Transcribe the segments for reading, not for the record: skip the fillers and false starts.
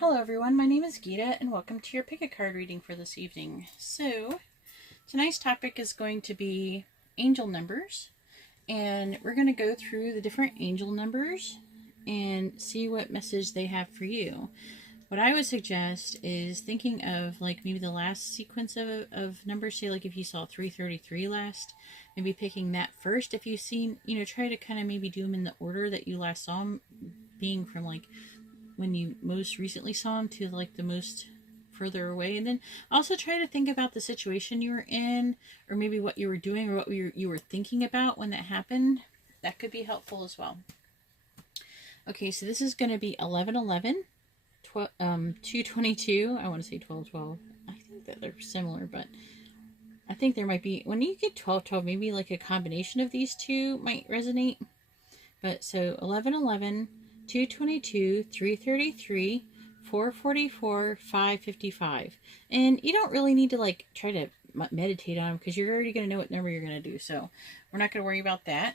Hello everyone, my name is Geeta and welcome to your pick a card reading for this evening. So, tonight's topic is going to be angel numbers, and we're going to go through the different angel numbers and see what message they have for you. What I would suggest is thinking of like maybe the last sequence of numbers, say like if you saw 333 last, maybe picking that first. If you've seen, try to kind of maybe do them in the order that you last saw them, being from like when you most recently saw them to like the most further away. And then also try to think about the situation you were in, or maybe what you were doing, or what you were thinking about when that happened. That could be helpful as well. Okay, so this is going to be 1111, 222. I want to say 1212. I think that they're similar, but I think there might be, when you get 1212, maybe like a combination of these two might resonate. But so 1111, 222, 333, 444, 555. And you don't really need to like try to meditate on them because you're already going to know what number you're going to do. So we're not going to worry about that.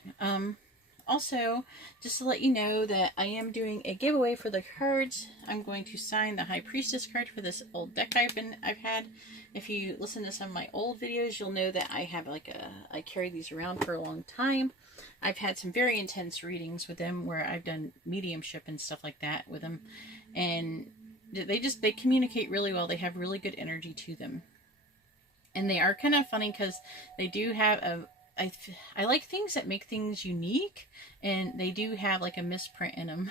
Also, just to let you know that I am doing a giveaway for the cards. I'm going to sign the High Priestess card for this old deck I've had. If you listen to some of my old videos, you'll know that I have I carry these around for a long time. I've had some very intense readings with them where I've done mediumship and stuff like that with them. And they communicate really well. They have really good energy to them. And they are kind of funny because they do have I like things that make things unique, and they do have like a misprint in them.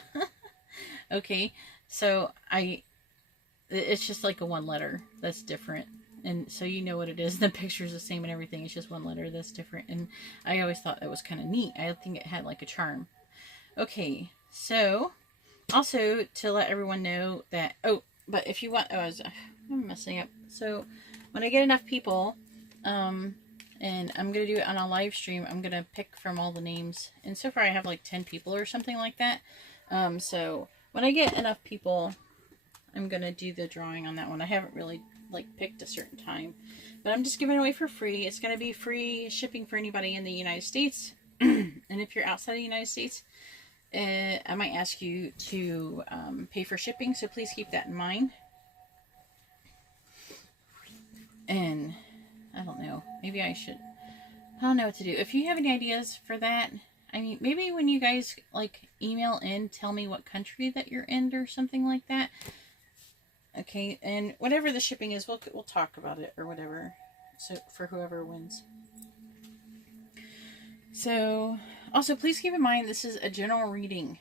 Okay, so it's just like a one letter that's different. And so you know what it is. The picture's the same and everything. It's just one letter that's different. And I always thought that was kind of neat. I think it had like a charm. Okay, so also to let everyone know that, but if you want, I'm messing up. So when I get enough people, and I'm going to do it on a live stream, I'm going to pick from all the names. And so far I have like 10 people or something like that. So when I get enough people, I'm going to do the drawing on that one. I haven't really like picked a certain time, but I'm just giving it away for free. It's going to be free shipping for anybody in the United States. And if you're outside the United States, I might ask you to pay for shipping. So please keep that in mind. And I don't know. Maybe I don't know what to do. If you have any ideas for that, I mean, maybe when you guys like email in, tell me what country that you're in or something like that. Okay, and whatever the shipping is, we'll talk about it or whatever. So for whoever wins. So also please keep in mind this is a general reading.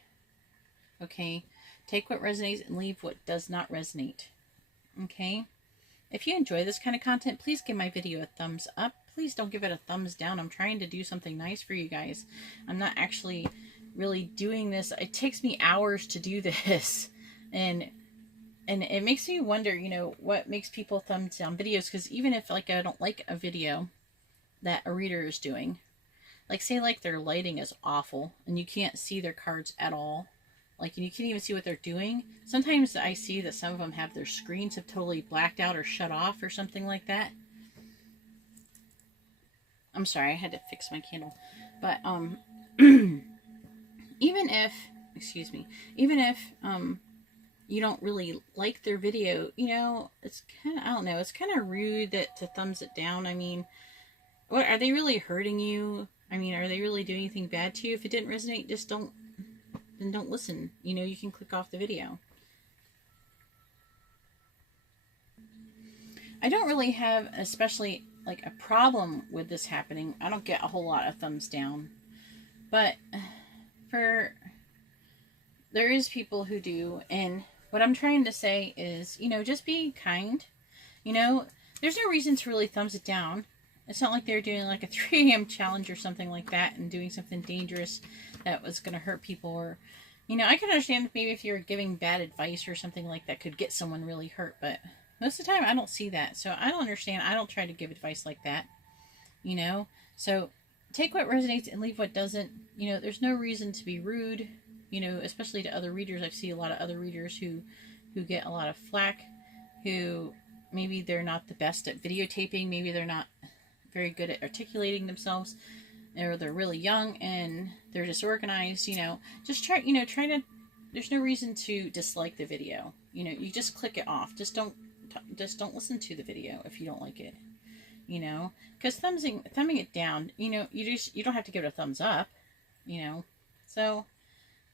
Okay, take what resonates and leave what does not resonate. Okay. If you enjoy this kind of content, please give my video a thumbs up. Please don't give it a thumbs down. I'm trying to do something nice for you guys. I'm not actually really doing this. It takes me hours to do this. And it makes me wonder, what makes people thumbs down videos. Because even if like I don't like a video that a reader is doing, like say like their lighting is awful and you can't see their cards at all. Like, and you can't even see what they're doing. Sometimes I see that some of them have their screens have totally blacked out or shut off or something like that. I'm sorry, I had to fix my candle. But, even if you don't really like their video, it's kind of, I don't know, it's kind of rude to thumbs it down. I mean, what, are they really hurting you? I mean, are they really doing anything bad to you? If it didn't resonate, just don't listen. You can click off the video. I don't really have especially like a problem with this happening. I don't get a whole lot of thumbs down, but there is people who do. And what I'm trying to say is, just be kind. There's no reason to really thumbs it down. It's not like they're doing like a 3 a.m. challenge or something like that and doing something dangerous that was going to hurt people. Or, I can understand maybe if you're giving bad advice or something like that could get someone really hurt. But most of the time I don't see that. So I don't understand. I don't try to give advice like that. So take what resonates and leave what doesn't. There's no reason to be rude, especially to other readers. I see a lot of other readers who get a lot of flack, who maybe they're not the best at videotaping. Maybe they're not very good at articulating themselves, or they're really young and they're disorganized. Just try to there's no reason to dislike the video. You know, you just click it off. Just don't listen to the video if you don't like it. You know, because thumbing it down, you know, you don't have to give it a thumbs up. You know, so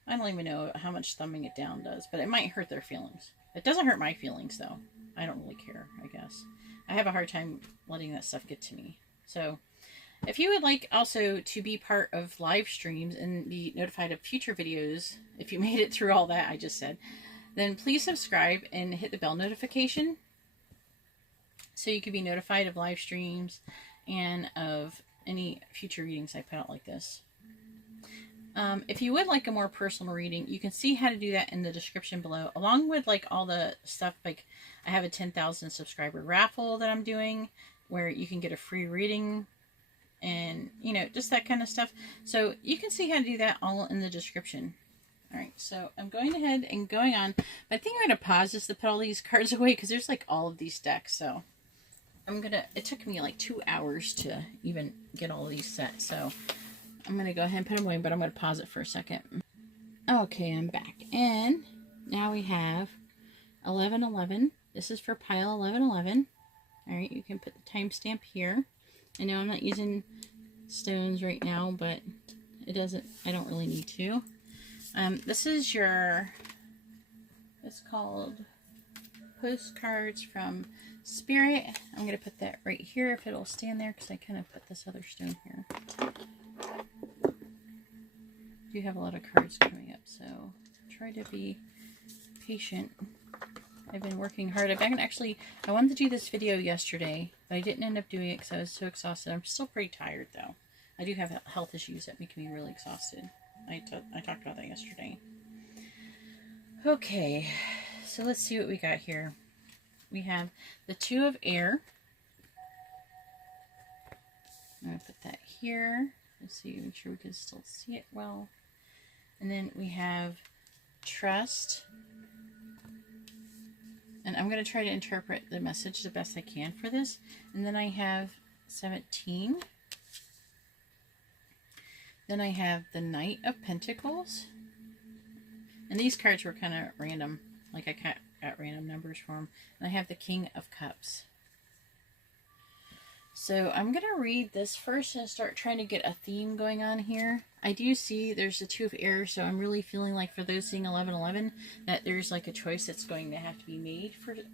I don't even know how much thumbing it down does, but it might hurt their feelings. It doesn't hurt my feelings though. I don't really care, I guess. I have a hard time letting that stuff get to me. So if you would like also to be part of live streams and be notified of future videos, if you made it through all that I just said, then please subscribe and hit the bell notification so you can be notified of live streams and of any future readings I put out like this. If you would like a more personal reading, you can see how to do that in the description below, along with like all the stuff. Like I have a 10,000 subscriber raffle that I'm doing where you can get a free reading and, you know, just that kind of stuff. So you can see how to do that all in the description. All right, so I'm going ahead and going on. But I think I'm going to pause this to put all these cards away because there's like all of these decks. So it took me like 2 hours to even get all of these set. So I'm going to go ahead and put them away, but I'm going to pause it for a second. Okay, I'm back. And now we have 1111. This is for pile 1111. All right, you can put the timestamp here. I know I'm not using stones right now, but I don't really need to. This is it's called Postcards from Spirit. I'm going to put that right here if it'll stand there because I kind of put this other stone here. Do have a lot of cards coming up, so try to be patient. I've been working hard. I wanted to do this video yesterday, but I didn't end up doing it because I was so exhausted. I'm still pretty tired though. I do have health issues that make me really exhausted. I talked about that yesterday. Okay, so let's see what we got here. We have the Two of Air. I'm going to put that here. Let's see, make sure we can still see it well. And then we have Trust. And I'm going to try to interpret the message the best I can for this. And then I have 17. Then I have the Knight of Pentacles. And these cards were kind of random. Like I got random numbers for them. And I have the King of Cups. So I'm going to read this first and start trying to get a theme going on here. I do see there's the Two of Air, so I'm really feeling like for those seeing 1111 that there's like a choice that's going to have to be made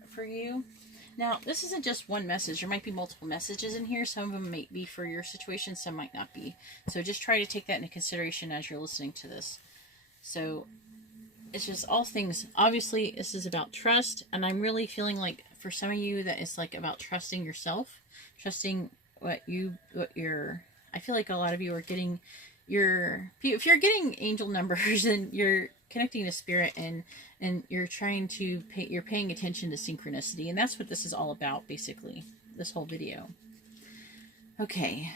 for you. Now, this isn't just one message. There might be multiple messages in here. Some of them might be for your situation, some might not be. So just try to take that into consideration as you're listening to this. So it's just all things. Obviously, this is about trust, and I'm really feeling like for some of you that it's like about trusting yourself. Trusting I feel like a lot of you are getting if you're getting angel numbers and you're connecting to spirit and you're trying to you're paying attention to synchronicity, and that's what this is all about, basically, this whole video. Okay,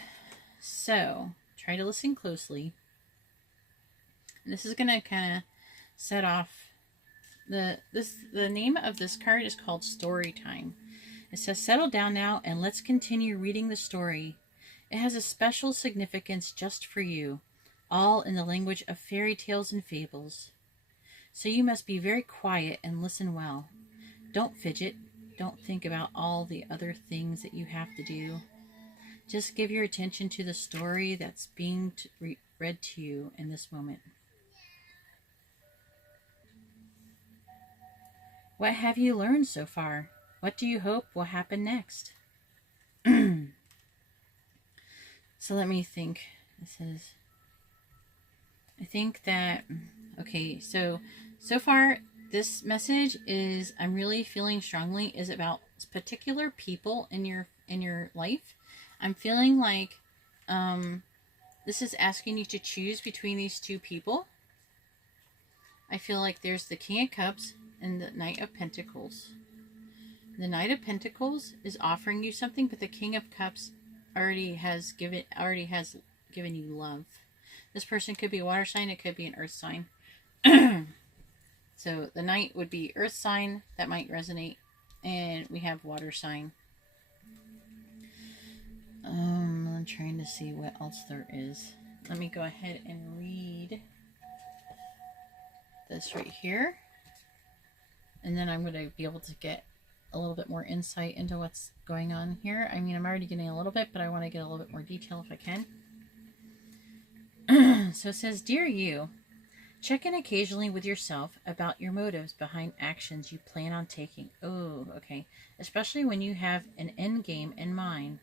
so try to listen closely. And this is going to kind of set off the name of this card is called Story Time. It says, settle down now and let's continue reading the story. It has a special significance just for you, all in the language of fairy tales and fables. So you must be very quiet and listen well. Don't fidget. Don't think about all the other things that you have to do. Just give your attention to the story that's being read to you in this moment. What have you learned so far? What do you hope will happen next? So let me think. It says, I think that, okay, so far this message is, I'm really feeling strongly, is about particular people in your life. I'm feeling like this is asking you to choose between these two people. I feel like there's the King of Cups and the Knight of Pentacles. The Knight of Pentacles is offering you something, but the King of Cups already has given you love. This person could be a water sign, it could be an earth sign. So the Knight would be earth sign, that might resonate, and we have water sign. I'm trying to see what else there is. Let me go ahead and read this right here. And then I'm going to be able to get a little bit more insight into what's going on here. I mean, I'm already getting a little bit, but I want to get a little bit more detail if I can. So it says, Dear you, check in occasionally with yourself about your motives behind actions you plan on taking. Oh, okay. Especially when you have an end game in mind.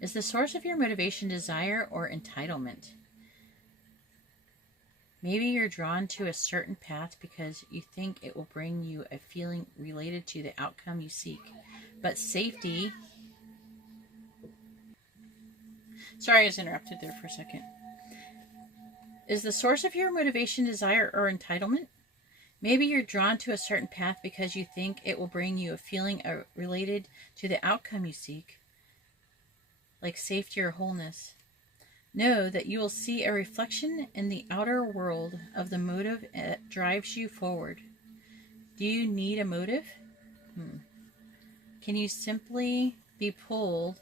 Is the source of your motivation desire or entitlement? Maybe you're drawn to a certain path because you think it will bring you a feeling related to the outcome you seek. But safety... Sorry, I was interrupted there for a second. Is the source of your motivation desire or entitlement? Maybe you're drawn to a certain path because you think it will bring you a feeling related to the outcome you seek, like safety or wholeness. Know that you will see a reflection in the outer world of the motive that drives you forward. Do you need a motive? Can you simply be pulled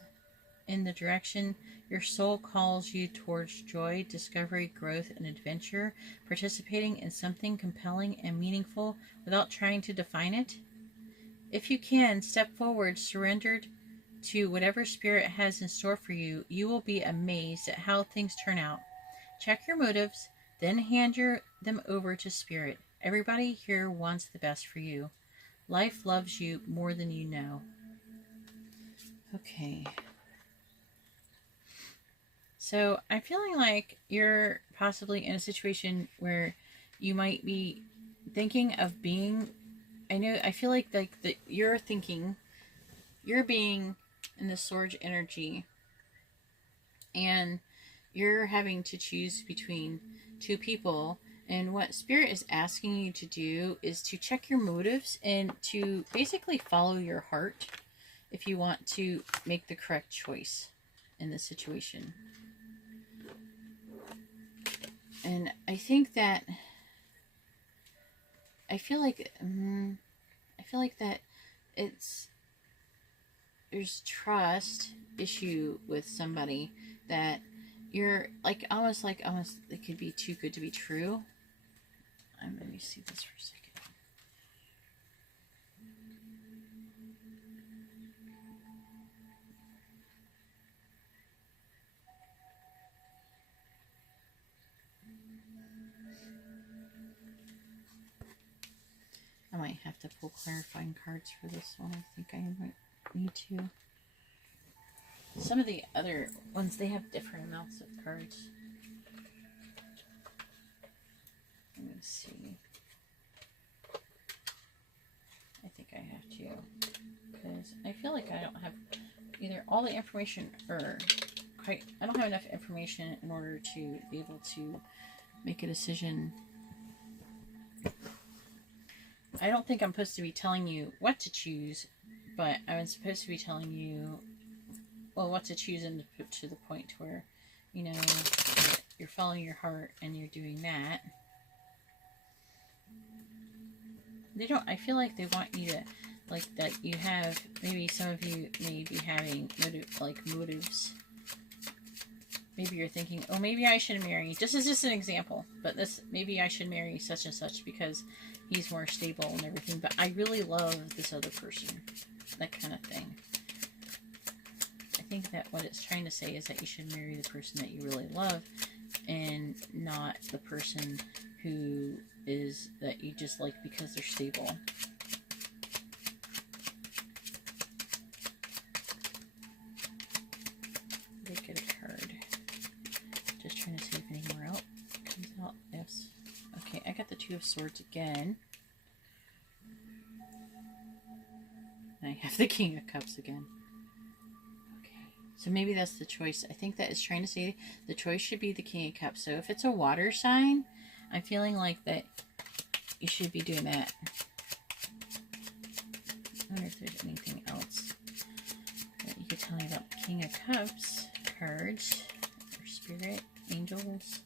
in the direction your soul calls you towards joy, discovery, growth, and adventure, participating in something compelling and meaningful without trying to define it? If you can, step forward, surrendered to whatever spirit has in store for you. You will be amazed at how things turn out. Check your motives, then hand them over to spirit. Everybody here wants the best for you. Life loves you more than you know. Okay. So I'm feeling like you're possibly in a situation where you might be thinking of being, I feel like you're being in the Sword energy, and you're having to choose between two people. And what Spirit is asking you to do is to check your motives and to basically follow your heart if you want to make the correct choice in this situation. And I think that I feel like that there's trust issue with somebody that you're almost it could be too good to be true. Let me see this for a second. I might have to pull clarifying cards for this one. I think I might need to. Some of the other ones, they have different amounts of cards. Let me see. I think I have to, because I feel like I don't have either all the information or I don't have enough information in order to be able to make a decision. I don't think I'm supposed to be telling you what to choose, but I'm supposed to be telling you, well, what to choose and to the point where, you're following your heart and you're doing that. I feel like they want you to, that you have, maybe some of you may be having motives. Maybe you're thinking, oh, maybe I should marry, this is just an example, but maybe I should marry such and such because he's more stable and everything, but I really love this other person. That kind of thing. I think that what it's trying to say is that you should marry the person that you really love and not the person that you just like because they're stable. They get a card. Just trying to see if anywhere else comes out. Yes. Okay, I got the Two of Swords again. And I have the King of Cups again. Okay, so maybe that's the choice. I think that is trying to say the choice should be the King of Cups. So if it's a water sign, I'm feeling like that you should be doing that. I wonder if there's anything else that you could tell me about the King of Cups cards or Spirit, Angels.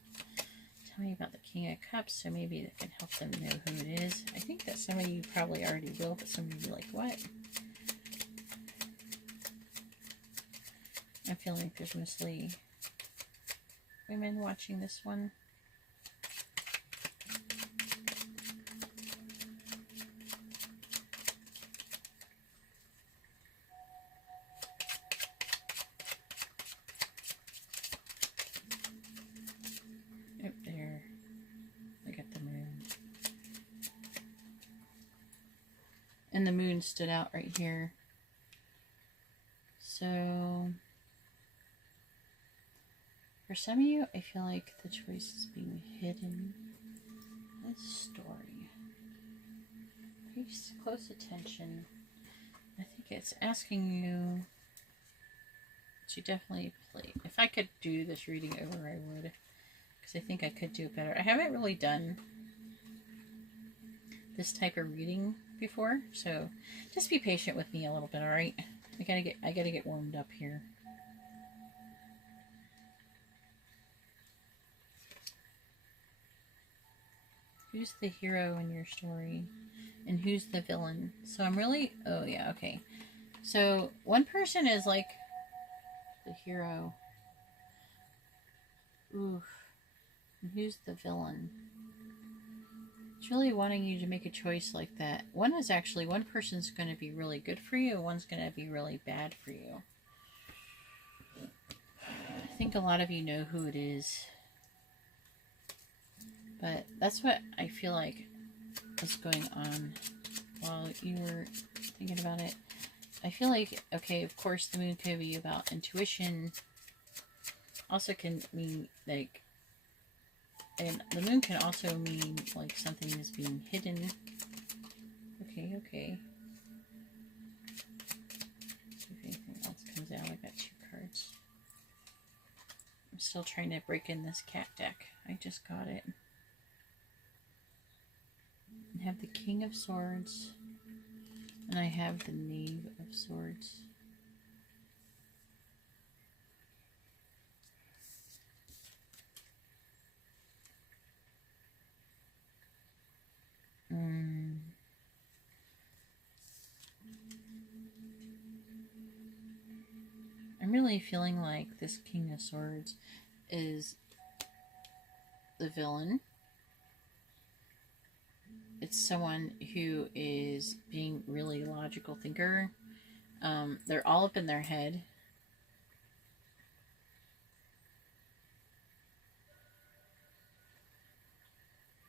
Tell me about the King of Cups, so maybe it can help them know who it is. I think that some of you probably already will, but some of you like, what? I'm feeling like there's mostly women watching this one. And the moon stood out right here. So, for some of you, I feel like the choice is being hidden in this story. Pay close attention. I think it's asking you to definitely play. If I could do this reading over, I would. Because I think I could do it better. I haven't really done this type of reading before, so just be patient with me a little bit, alright? I gotta get warmed up here. Who's the hero in your story? And who's the villain? So I'm really... Oh, yeah, okay. So one person is like the hero. Oof. And who's the villain? It's really wanting you to make a choice like that. One person's going to be really good for you, one's going to be really bad for you. I think a lot of you know who it is. But that's what I feel like was going on while you were thinking about it. I feel like, okay, of course the moon could be about intuition. Also can mean, like, and the moon can also mean, like, something is being hidden. Okay, okay. Let's see if anything else comes out. I got 2 cards. I'm still trying to break in this cat deck. I just got it. I have the King of Swords, and I have the Knave of Swords. I'm really feeling like this King of Swords is the villain. It's someone who is being really logical thinker. They're all up in their head.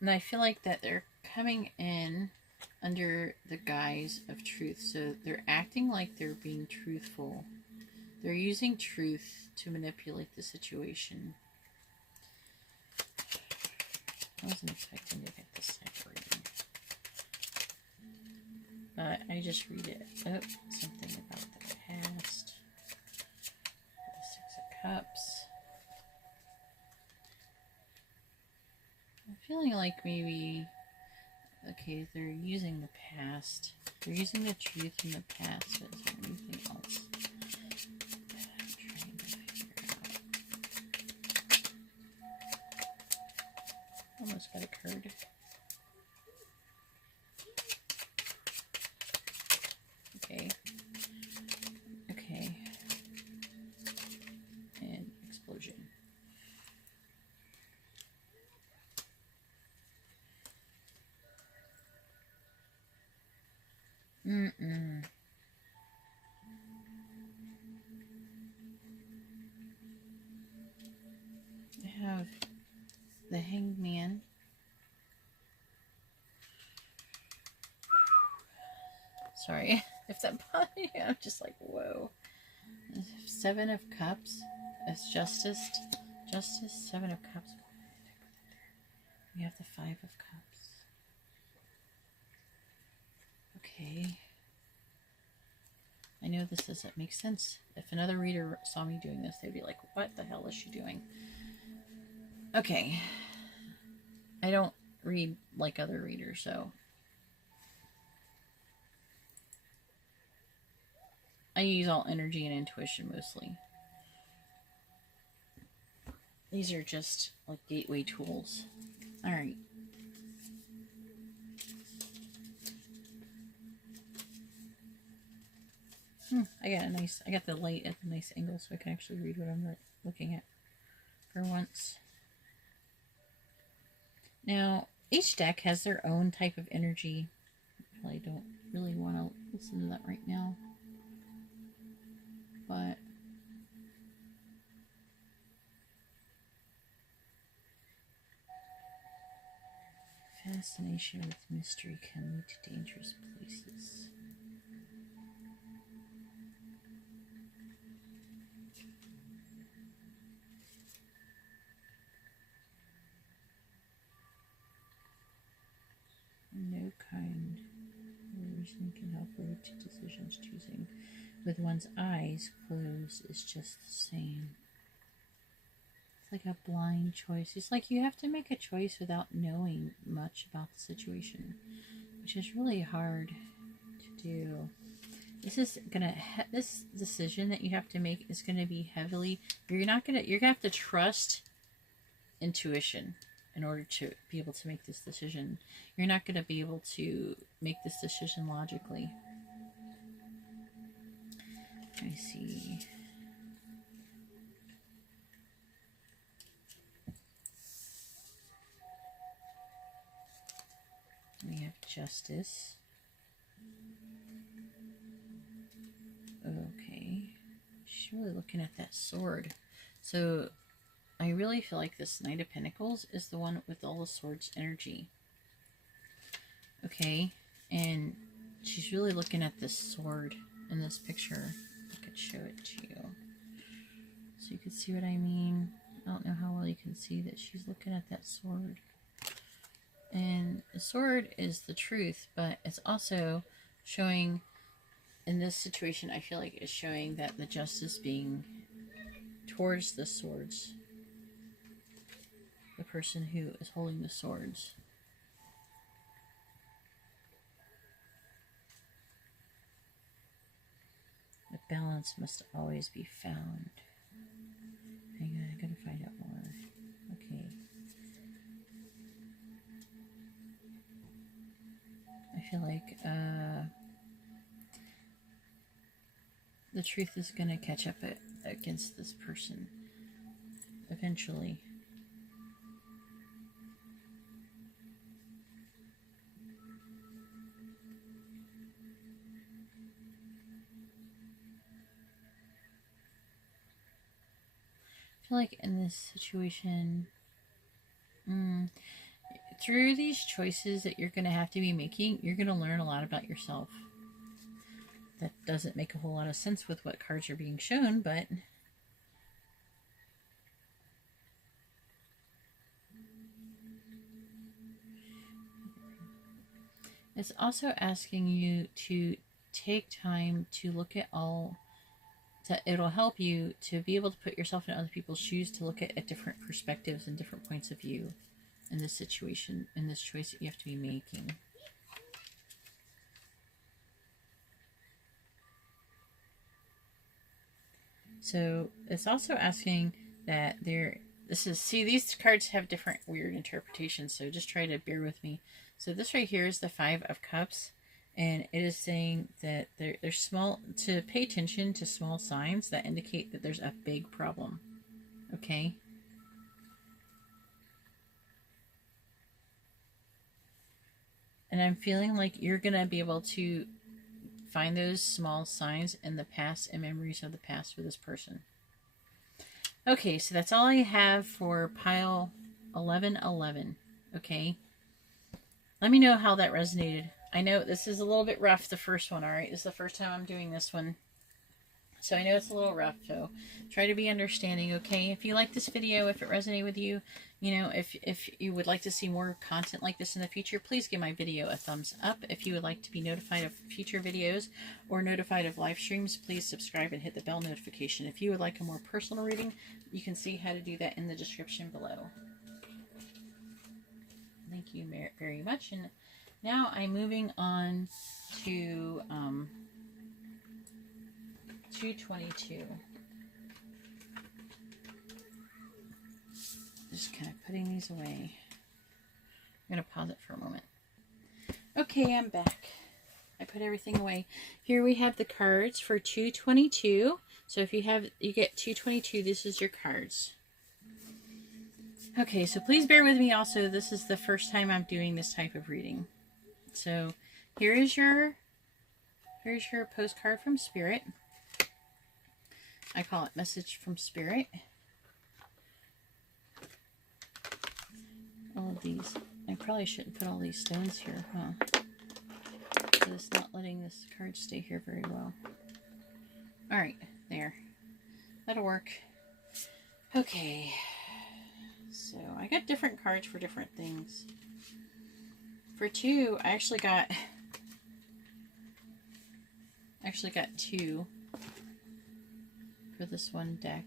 And I feel like that they're coming in under the guise of truth. So they're acting like they're being truthful. They're using truth to manipulate the situation. I wasn't expecting to get this type of reading. But I just read it. Oh, something about the past. The 6 of Cups. I'm feeling like maybe... Okay, they're using the past. They're using the truth from the past. But is there anything else? I'm trying to figure out. Almost got a card. Okay. Okay. And explosion. I have the Hanged Man. Sorry if that bothered you. I'm just like, whoa. 7 of Cups. It's Justice. Justice, 7 of Cups. We have the 5 of Cups. Okay. I know this doesn't make sense. If another reader saw me doing this, they'd be like, what the hell is she doing? Okay. I don't read like other readers, so... I use all energy and intuition mostly. These are just like gateway tools. Alright. I got the light at a nice angle so I can actually read what I'm looking at for once. Now, each deck has their own type of energy. I probably don't really want to listen to that right now. But fascination with mystery can lead to dangerous places. person can help lead to decisions. Choosing with one's eyes closed is just the same. It's like a blind choice. It's like you have to make a choice without knowing much about the situation, which is really hard to do. This decision that you have to make is gonna be heavily. You're gonna have to trust intuition in order to be able to make this decision. You're not gonna be able to make this decision logically. I see. We have justice. Okay. She's really looking at that sword. So I really feel like this Knight of Pentacles is the one with all the swords energy. Okay. And she's really looking at this sword in this picture. I could show it to you so you can see what I mean. I don't know how well you can see that she's looking at that sword. And the sword is the truth, but it's also showing, in this situation, I feel like it's showing that the justice being towards the swords, the person who is holding the swords. The balance must always be found. Hang on, I gotta find out more. Okay. I feel like the truth is going to catch up against this person eventually. I feel like in this situation, through these choices that you're going to have to be making, you're going to learn a lot about yourself. That doesn't make a whole lot of sense with what cards are being shown, but it's also asking you to take time to look at it'll help you to be able to put yourself in other people's shoes, to look at different perspectives and different points of view in this situation, in this choice that you have to be making. So it's also asking that these cards have different weird interpretations, so just try to bear with me. So this right here is the Five of Cups, and it is saying that there's to pay attention to small signs that indicate that there's a big problem. Okay? And I'm feeling like you're going to be able to find those small signs in the past and memories of the past for this person. Okay, so that's all I have for pile 1111. Okay? Let me know how that resonated. I know this is a little bit rough, the first one, alright? This is the first time I'm doing this one. So I know it's a little rough, so try to be understanding, okay? If you like this video, if it resonated with you, if you would like to see more content like this in the future, please give my video a thumbs up. If you would like to be notified of future videos or notified of live streams, please subscribe and hit the bell notification. If you would like a more personal reading, you can see how to do that in the description below. Thank you very much. And now I'm moving on to 222. Just kind of putting these away. I'm going to pause it for a moment. Okay, I'm back. I put everything away. Here we have the cards for 222. So if you get 222, this is your cards. Okay, so please bear with me also. This is the first time I'm doing this type of reading. So here's your postcard from Spirit. I call it Message from Spirit. All of these. I probably shouldn't put all these stones here, huh? But it's not letting this card stay here very well. Alright, there. That'll work. Okay. So, I got different cards for different things. For 2, I actually got actually got 2 for this one deck.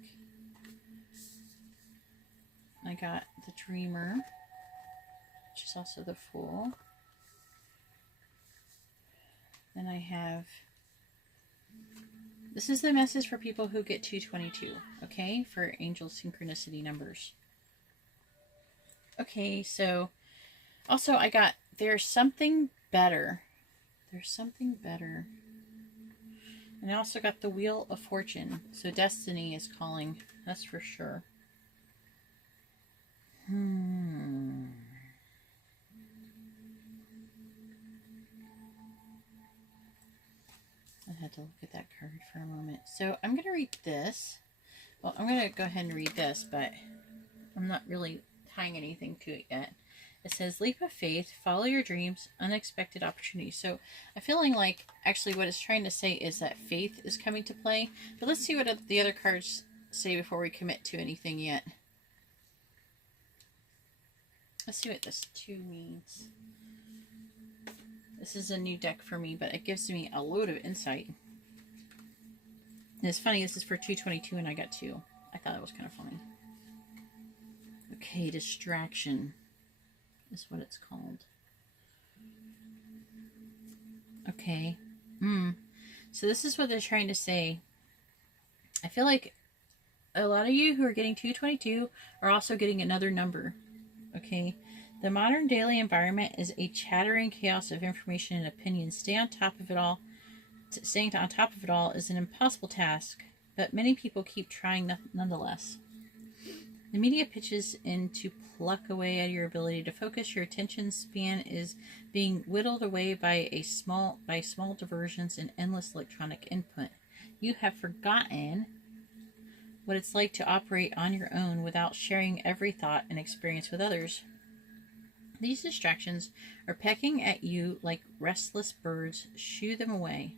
I got the Dreamer, which is also the Fool. Then I have, this is the message for people who get 222, okay, for angel synchronicity numbers. Okay, so also I got, there's something better. There's something better. And I also got the Wheel of Fortune. So destiny is calling, that's for sure. I had to look at that card for a moment. So I'm going to read this. Well, I'm going to go ahead and read this, but I'm not really tying anything to it yet. It says, leap of faith, follow your dreams, unexpected opportunities. So I'm feeling like actually what it's trying to say is that faith is coming to play. But let's see what the other cards say before we commit to anything yet. Let's see what this 2 means. This is a new deck for me, but it gives me a load of insight. And it's funny, this is for 222 and I got 2. I thought that was kind of funny. Okay, distraction is what it's called. Okay. So this is what they're trying to say. I feel like a lot of you who are getting 222 are also getting another number. Okay. The modern daily environment is a chattering chaos of information and opinions. Staying on top of it all is an impossible task, but many people keep trying nonetheless. The media pitches in to pluck away at your ability to focus. Your attention span is being whittled away by small diversions and endless electronic input. You have forgotten what it's like to operate on your own without sharing every thought and experience with others. These distractions are pecking at you like restless birds. Shoo them away.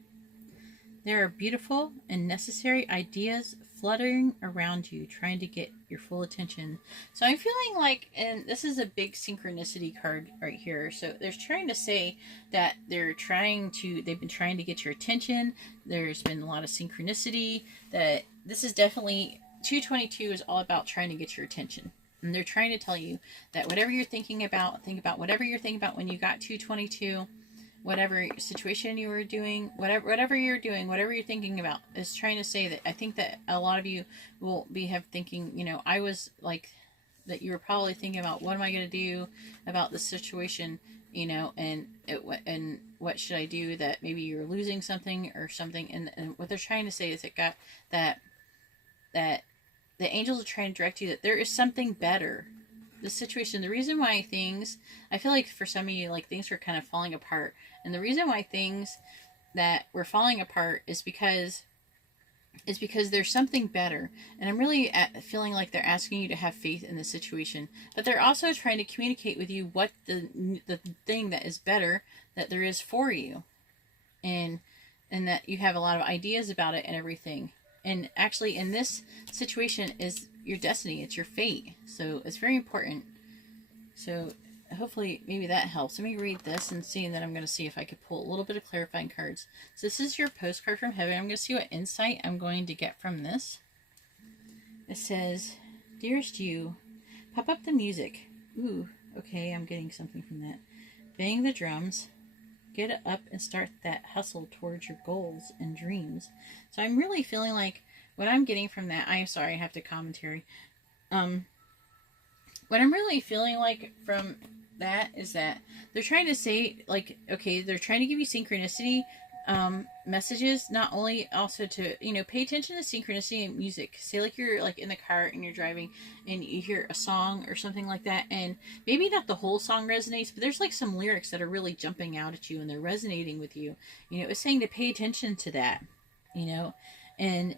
There are beautiful and necessary ideas fluttering around you, trying to get your full attention. So I'm feeling like, and this is a big synchronicity card right here. So they're trying to say that they've been trying to get your attention. There's been a lot of synchronicity. That this is definitely, 222 is all about trying to get your attention. And they're trying to tell you that whatever you're thinking about, think about whatever you're thinking about when you got 222, whatever situation you were doing, whatever you're doing, whatever you're thinking about, is trying to say that I think that a lot of you will have thinking, I was like, that you were probably thinking about, what am I going to do about this situation, and what should I do, that maybe you're losing something or something. And what they're trying to say is that the angels are trying to direct you that there is something better. The situation, the reason why I feel like for some of you, like things are kind of falling apart. And the reason why things that were falling apart is because there's something better. And I'm really feeling like they're asking you to have faith in the situation. But they're also trying to communicate with you what the thing that is better that there is for you. And that you have a lot of ideas about it and everything. And actually, in this situation is your destiny. It's your fate. So it's very important. So hopefully, maybe that helps. Let me read this and see, and then I'm going to see if I could pull a little bit of clarifying cards. So this is your postcard from heaven. I'm going to see what insight I'm going to get from this. It says, dearest you, pop up the music. Ooh, okay, I'm getting something from that. Bang the drums. Get up and start that hustle towards your goals and dreams. So I'm really feeling like what I'm getting from that, I'm sorry, I have to commentary. What I'm really feeling like from that is that they're trying to say, like, okay, they're trying to give you synchronicity messages, not only also to, pay attention to synchronicity in music. Say like you're like in the car and you're driving and you hear a song or something like that, and maybe not the whole song resonates, but there's like some lyrics that are really jumping out at you and they're resonating with you. It's saying to pay attention to that, and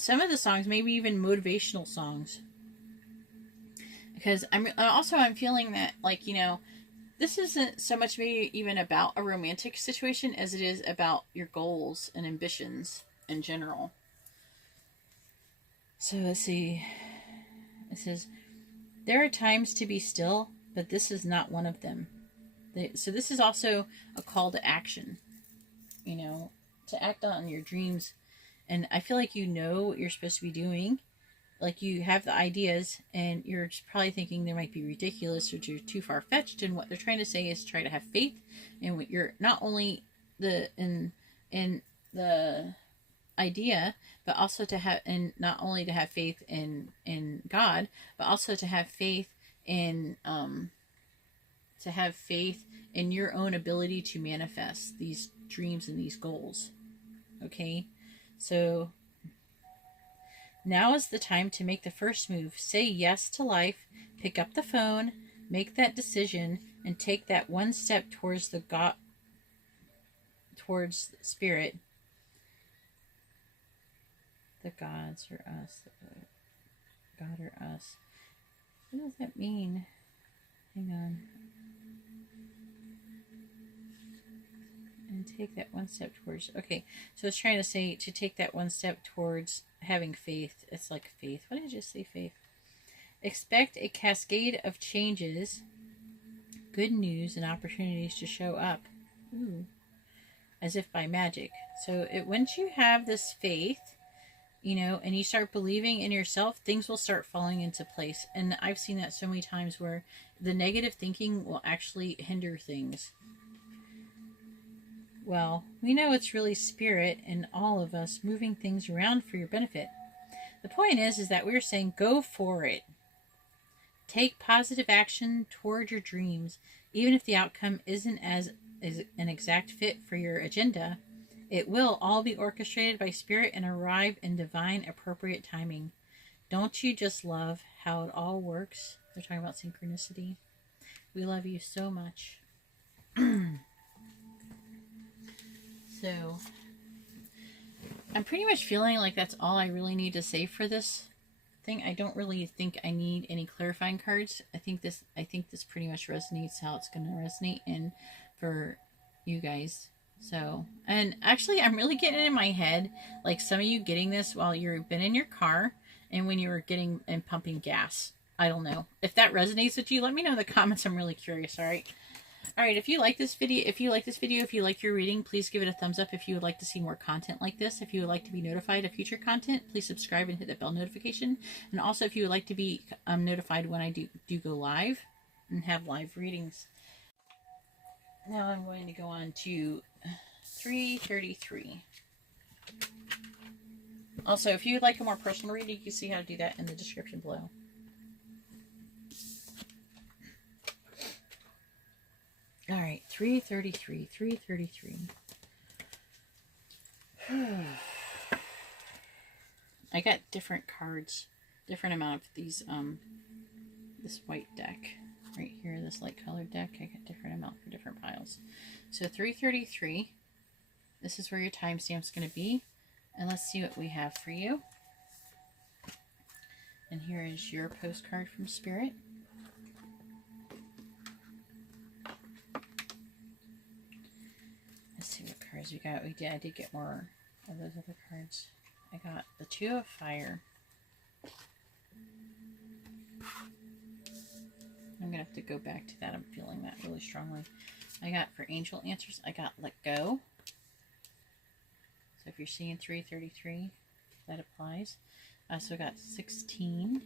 some of the songs, maybe even motivational songs, because I'm feeling that, like, this isn't so much maybe even about a romantic situation as it is about your goals and ambitions in general. So let's see. It says, there are times to be still, but this is not one of them. So this is also a call to action, to act on your dreams. And I feel like you know what you're supposed to be doing. Like you have the ideas, and you're just probably thinking they might be ridiculous or too far fetched. And what they're trying to say is try to have faith in what you're not only in the idea, but also to have, and not only to have faith in God, but also to have faith in your own ability to manifest these dreams and these goals. Okay, so now is the time to make the first move. Say yes to life, pick up the phone, make that decision, and take that one step towards towards spirit. The gods or us. God or us. What does that mean? Hang on. And take that one step towards. Okay, so it's trying to say to take that one step towards having faith. It's like faith. What did I just say? Faith. Expect a cascade of changes, good news, and opportunities to show up. Ooh. As if by magic. So once you have this faith, and you start believing in yourself, things will start falling into place. And I've seen that so many times where the negative thinking will actually hinder things. Well, we know it's really spirit and all of us moving things around for your benefit. The point is that we're saying go for it. Take positive action toward your dreams, even if the outcome isn't as an exact fit for your agenda. It will all be orchestrated by spirit and arrive in divine appropriate timing. Don't you just love how it all works? They're talking about synchronicity. We love you so much. So, I'm pretty much feeling like that's all I really need to say for this thing. I don't really think I need any clarifying cards. I think this pretty much resonates how it's going to resonate in for you guys. So, and actually I'm really getting it in my head, like some of you getting this while you've been in your car and when you were getting and pumping gas. I don't know. If that resonates with you, let me know in the comments. I'm really curious. All right. If you like this video, if you like your reading, please give it a thumbs up. If you would like to see more content like this, if you would like to be notified of future content, please subscribe and hit that bell notification. And also, if you would like to be notified when I do go live and have live readings. Now I'm going to go on to 333. Also, if you would like a more personal reading, you can see how to do that in the description below. All right, 333. I got different cards, different amount of these, this white deck right here, this light colored deck. I got different amount for different piles. So 333, this is where your timestamp's going to be. And let's see what we have for you. And here is your postcard from Spirit. Let's see what cards we got. I did get more of those other cards. I got the Two of Fire. I'm going to have to go back to that. I'm feeling that really strongly. I got for Angel Answers, I got Let Go. So if you're seeing 333, that applies. I also got 16.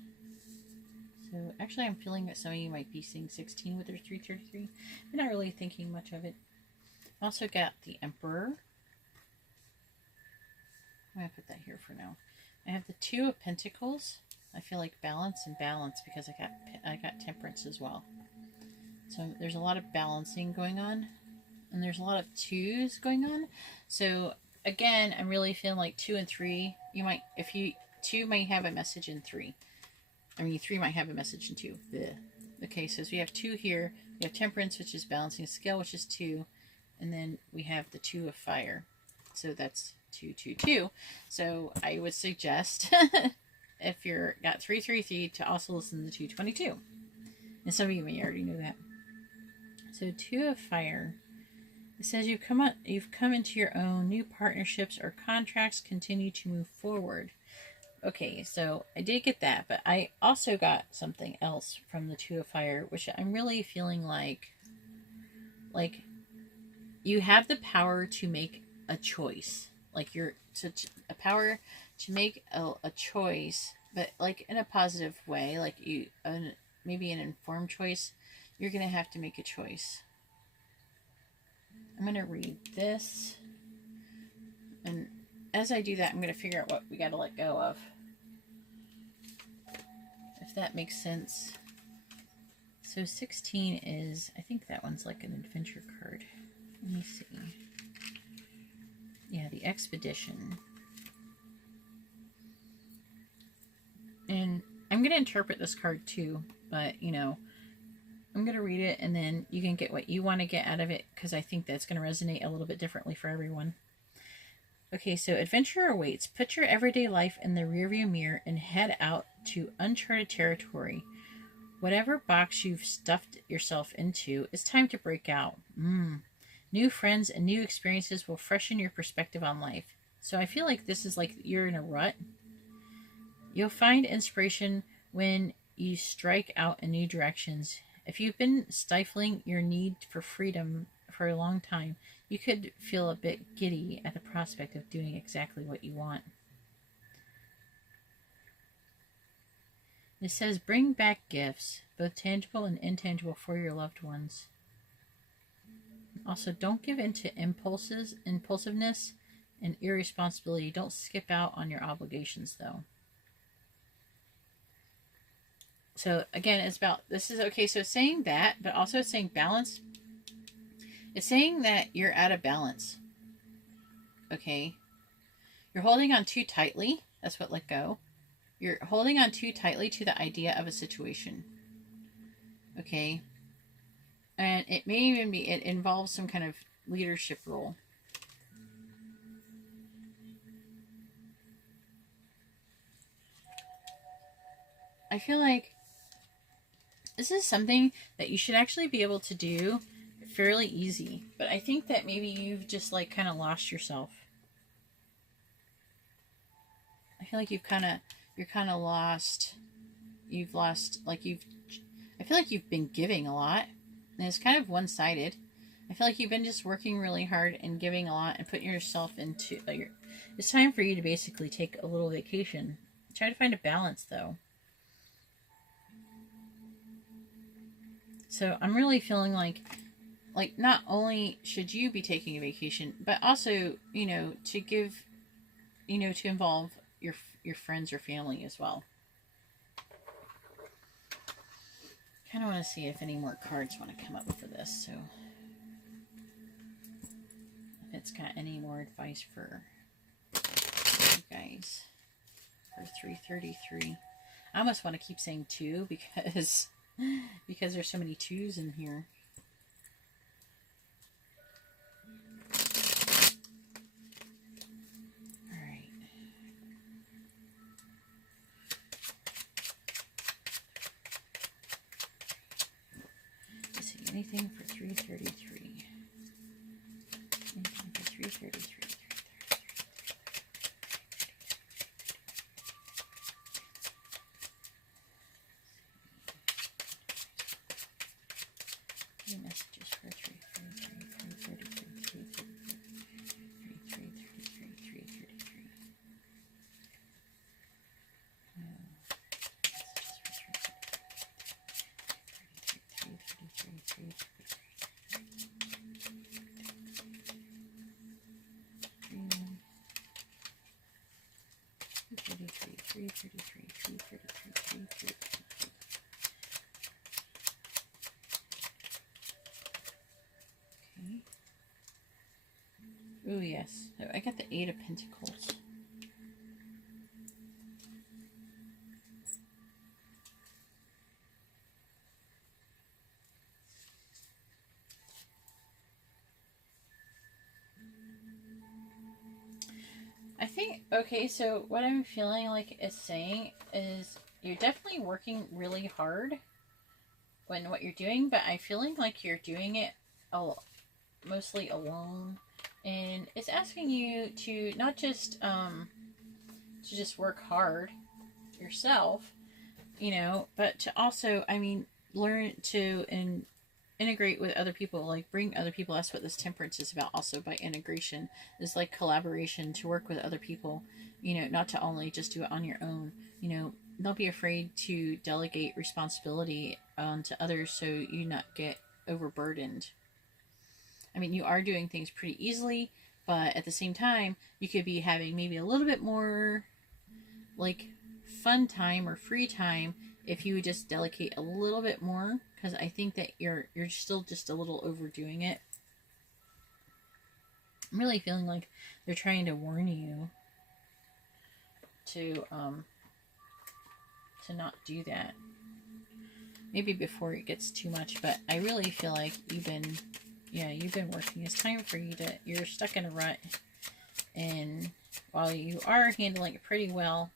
So actually I'm feeling that some of you might be seeing 16 with their 333. I'm not really thinking much of it. I also got the Emperor. I'm going to put that here for now. I have the Two of Pentacles. I feel like balance because I got Temperance as well. So there's a lot of balancing going on. And there's a lot of twos going on. So again, I'm really feeling like 2 and 3. Two might have a message in 3. 3 might have a message in 2. Blech. Okay, so we have 2 here. We have Temperance, which is balancing scale, which is 2. And then we have the Two of Fire. So that's 2, 2, 2. So I would suggest if you're got 333 to also listen to 222. And some of you may already know that. So Two of Fire. It says you've come into your own. New partnerships or contracts continue to move forward. Okay, so I did get that, but I also got something else from the Two of Fire, which I'm really feeling like you have the power to make a choice. like you're a power to make a choice, but like in a positive way, like you maybe an informed choice. You're gonna have to make a choice. I'm gonna read this, and as I do that, I'm gonna figure out what we gotta let go of, if that makes sense. So 16 is, I think that one's like an adventure card. Let me see. Yeah, the expedition. And I'm going to interpret this card too, but you know, I'm going to read it and then you can get what you want to get out of it, because I think that's going to resonate a little bit differently for everyone. Okay, so adventure awaits. Put your everyday life in the rearview mirror and head out to uncharted territory. Whatever box you've stuffed yourself into, it's time to break out. New friends and new experiences will freshen your perspective on life. So I feel like this is like you're in a rut. You'll find inspiration when you strike out in new directions. If you've been stifling your need for freedom for a long time, you could feel a bit giddy at the prospect of doing exactly what you want. It says, bring back gifts, both tangible and intangible, for your loved ones. Also, don't give in to impulsiveness, and irresponsibility. Don't skip out on your obligations, though. So, again, it's about, this is, okay, so saying that, but also saying balance. It's saying that you're out of balance. Okay? You're holding on too tightly. That's what let go. You're holding on too tightly to the idea of a situation. Okay? And it may even be, it involves some kind of leadership role. I feel like this is something that you should actually be able to do fairly easy. But I think that maybe you've just like kind of lost yourself. I feel like you're kind of lost. You've lost, like I feel like you've been giving a lot. And it's kind of one-sided. I feel like you've been just working really hard and giving a lot and putting yourself into, it's time for you to basically take a little vacation. Try to find a balance, though. So I'm really feeling like not only should you be taking a vacation, but also, you know, to give, you know, to involve your friends or family as well. Kind of want to see if any more cards want to come up for this. So if it's got any more advice for you guys for 333. I almost want to keep saying 2 because there's so many 2s in here. All right. Let's see, anything for 333. Anything for 333. Messages for 333. Oh, yes. So I got the 8 of Pentacles. I think, okay, so what I'm feeling like it's saying is you're definitely working really hard when what you're doing, but I'm feeling like you're doing it mostly alone. And it's asking you to not just to just work hard yourself, you know, but to also, I mean, learn to integrate with other people, like bring other people. That's what this temperance is about also, by integration. Is like collaboration, to work with other people, you know, not to only just do it on your own. You know, don't be afraid to delegate responsibility to others, so you not get overburdened. I mean, you are doing things pretty easily, but at the same time, you could be having maybe a little bit more like fun time or free time if you would just delegate a little bit more, because I think that you're still just a little overdoing it. I'm really feeling like they're trying to warn you to not do that. Maybe before it gets too much, but I really feel like you've been working. It's time for you to, you're stuck in a rut, and while you are handling it pretty well,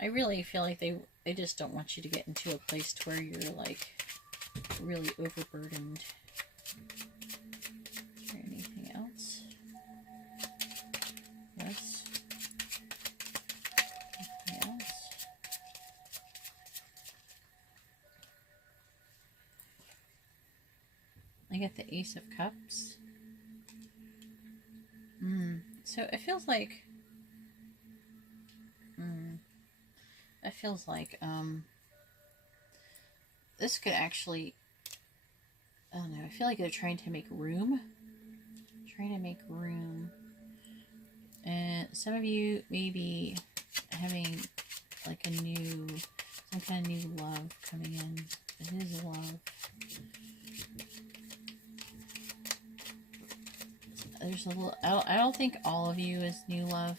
I really feel like they just don't want you to get into a place to where you're like really overburdened. Is there anything else? Yes. Anything else? I get the Ace of Cups. So it feels like this could actually, I don't know, I feel like they're trying to make room. And some of you may be having like some kind of new love coming in. It is love. There's a little, I don't think all of you is new love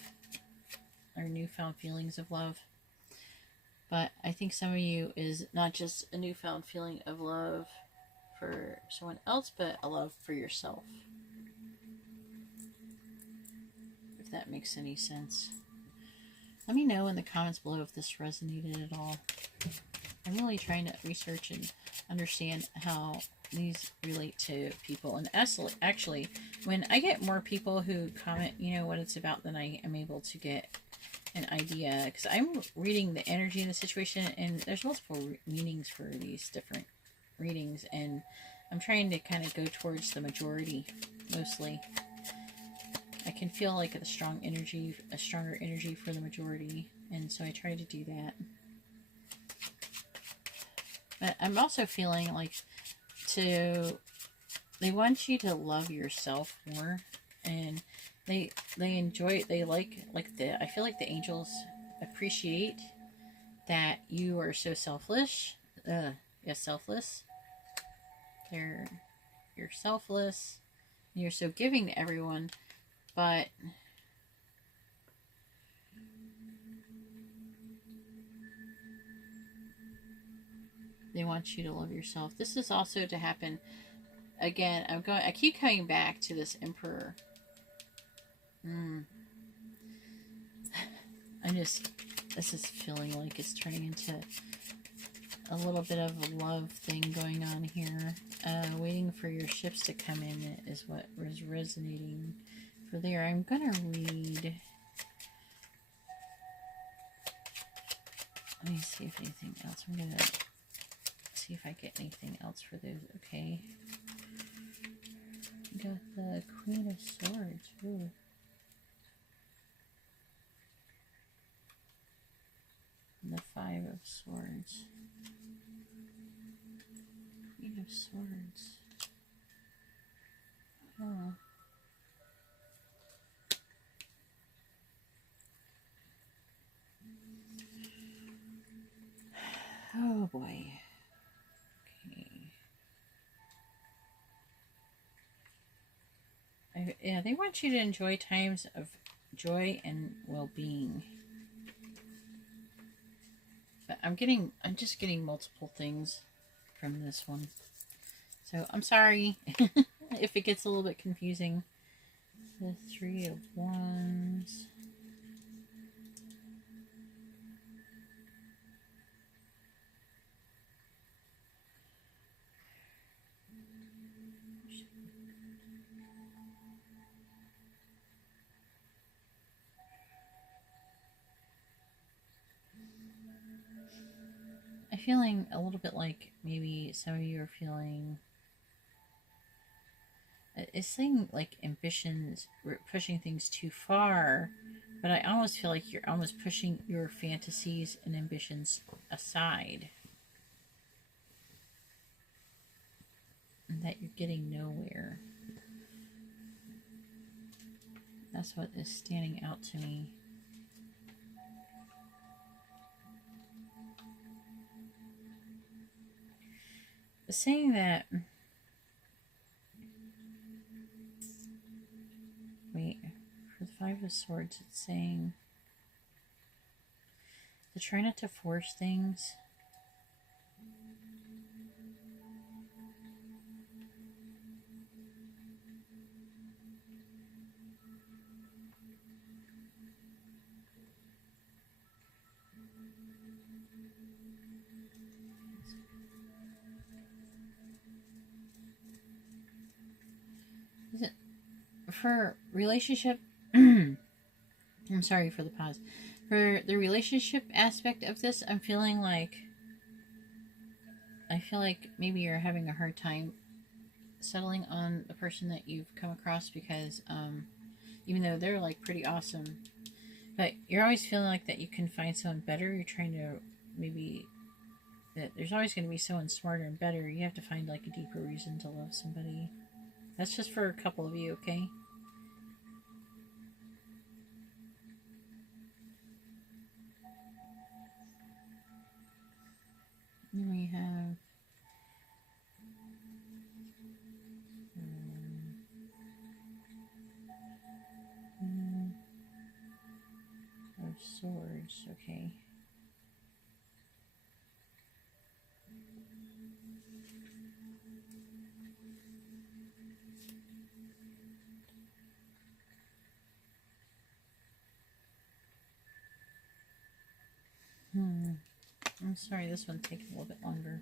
or newfound feelings of love. But I think some of you is not just a newfound feeling of love for someone else, but a love for yourself. If that makes any sense. Let me know in the comments below if this resonated at all. I'm really trying to research and understand how these relate to people. And actually, when I get more people who comment, you know, what it's about, then I am able to get an idea, because I'm reading the energy in the situation, and there's multiple meanings for these different readings, and I'm trying to kind of go towards the majority mostly. I can feel like a stronger energy for the majority, and so I try to do that. But I'm also feeling like they want you to love yourself more, and they enjoy it. They I feel like the angels appreciate that you are so selfless. Selfless. You're selfless. And you're so giving to everyone, but they want you to love yourself. This is also to happen. Again, I keep coming back to this Emperor. This is feeling like it's turning into a little bit of a love thing going on here. Waiting for your ships to come in is what was resonating for there. I'm gonna read. Let me see if anything else. I'm gonna see if I get anything else for those. Okay. Got the Queen of Swords. Ooh. And the Five of Swords. Queen of Swords. Oh. Oh boy. Okay. Yeah, they want you to enjoy times of joy and well-being. But I'm just getting multiple things from this one. So I'm sorry if it gets a little bit confusing. The Three of Wands. I'm feeling a little bit like maybe some of you are feeling It's saying like ambitions, pushing things too far, but I almost feel like you're almost pushing your fantasies and ambitions aside, and that you're getting nowhere. That's what is standing out to me. Saying that, wait, for the Five of Swords, it's saying to try not to force things. Is it for relationship? I'm sorry for the pause. For the relationship aspect of this, I feel like maybe you're having a hard time settling on the person that you've come across, because even though they're like pretty awesome, but you're always feeling like that you can find someone better. You're trying to maybe that there's always going to be someone smarter and better. You have to find like a deeper reason to love somebody. That's just for a couple of you, okay? Then we have of Swords, okay. I'm sorry, this one's taking a little bit longer.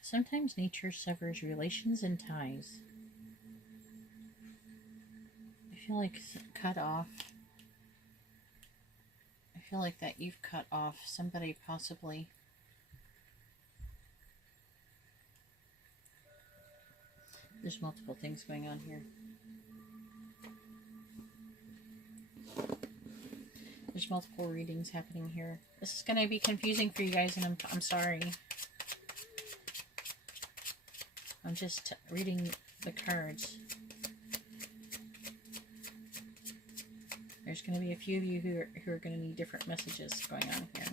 Sometimes nature severs relations and ties. I feel like cut off. I feel like that you've cut off somebody possibly. There's multiple things going on here. There's multiple readings happening here. This is going to be confusing for you guys, and I'm sorry. I'm just reading the cards. There's going to be a few of you who are going to need different messages going on here.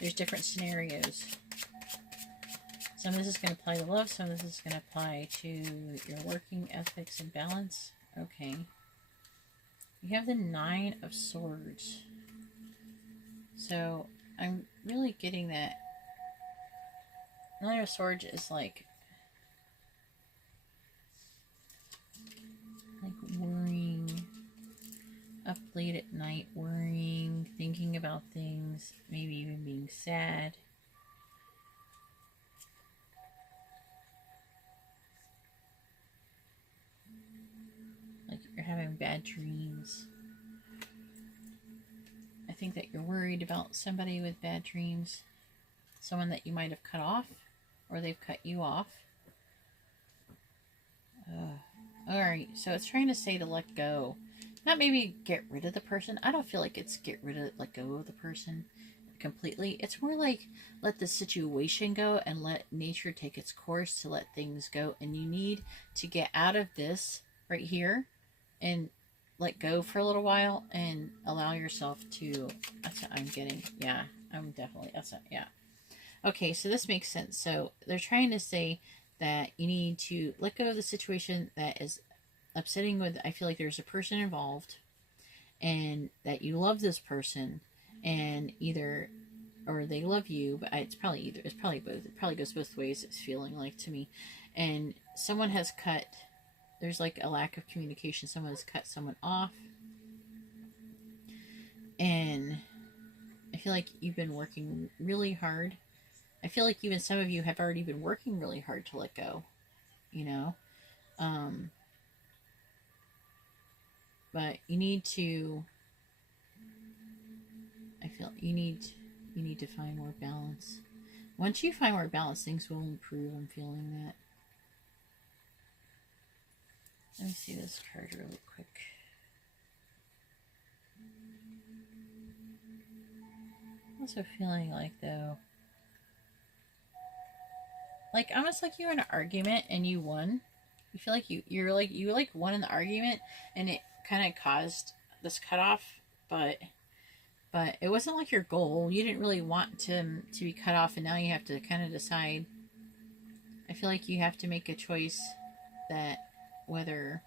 There's different scenarios. Some of this is going to apply to love. Some of this is going to apply to your working ethics and balance. Okay. You have the Nine of Swords. So, I'm really getting that Nine of Swords is like worrying, up late at night, worrying, thinking about things, maybe even being sad. Like you're having bad dreams. I think that you're worried about somebody with bad dreams. Someone that you might have cut off, or they've cut you off. Alright, so it's trying to say to let go. Not maybe get rid of the person. I don't feel like it's let go of the person completely. It's more like let the situation go and let nature take its course to let things go. And you need to get out of this right here and let go for a little while and allow yourself to, that's what I'm getting. Yeah, I'm definitely, that's it, yeah. Okay, so this makes sense. So they're trying to say that you need to let go of the situation that is upsetting with, I feel like there's a person involved and that you love this person and either, or they love you, but it's probably both. It probably goes both ways, it's feeling like to me. And someone has cut, there's like a lack of communication. Someone has cut someone off. And I feel like you've been working really hard. I feel like even some of you have already been working really hard to let go, you know? But you need to, I feel you need You need to find more balance. Once you find more balance, things will improve. I'm feeling that. Let me see this card really quick. I'm also feeling like, though, like almost like you were in an argument and you won. You feel like you won in the argument, and it kind of caused this cutoff, but it wasn't like your goal. You didn't really want to be cut off, and now you have to kind of decide. I feel like you have to make a choice that whether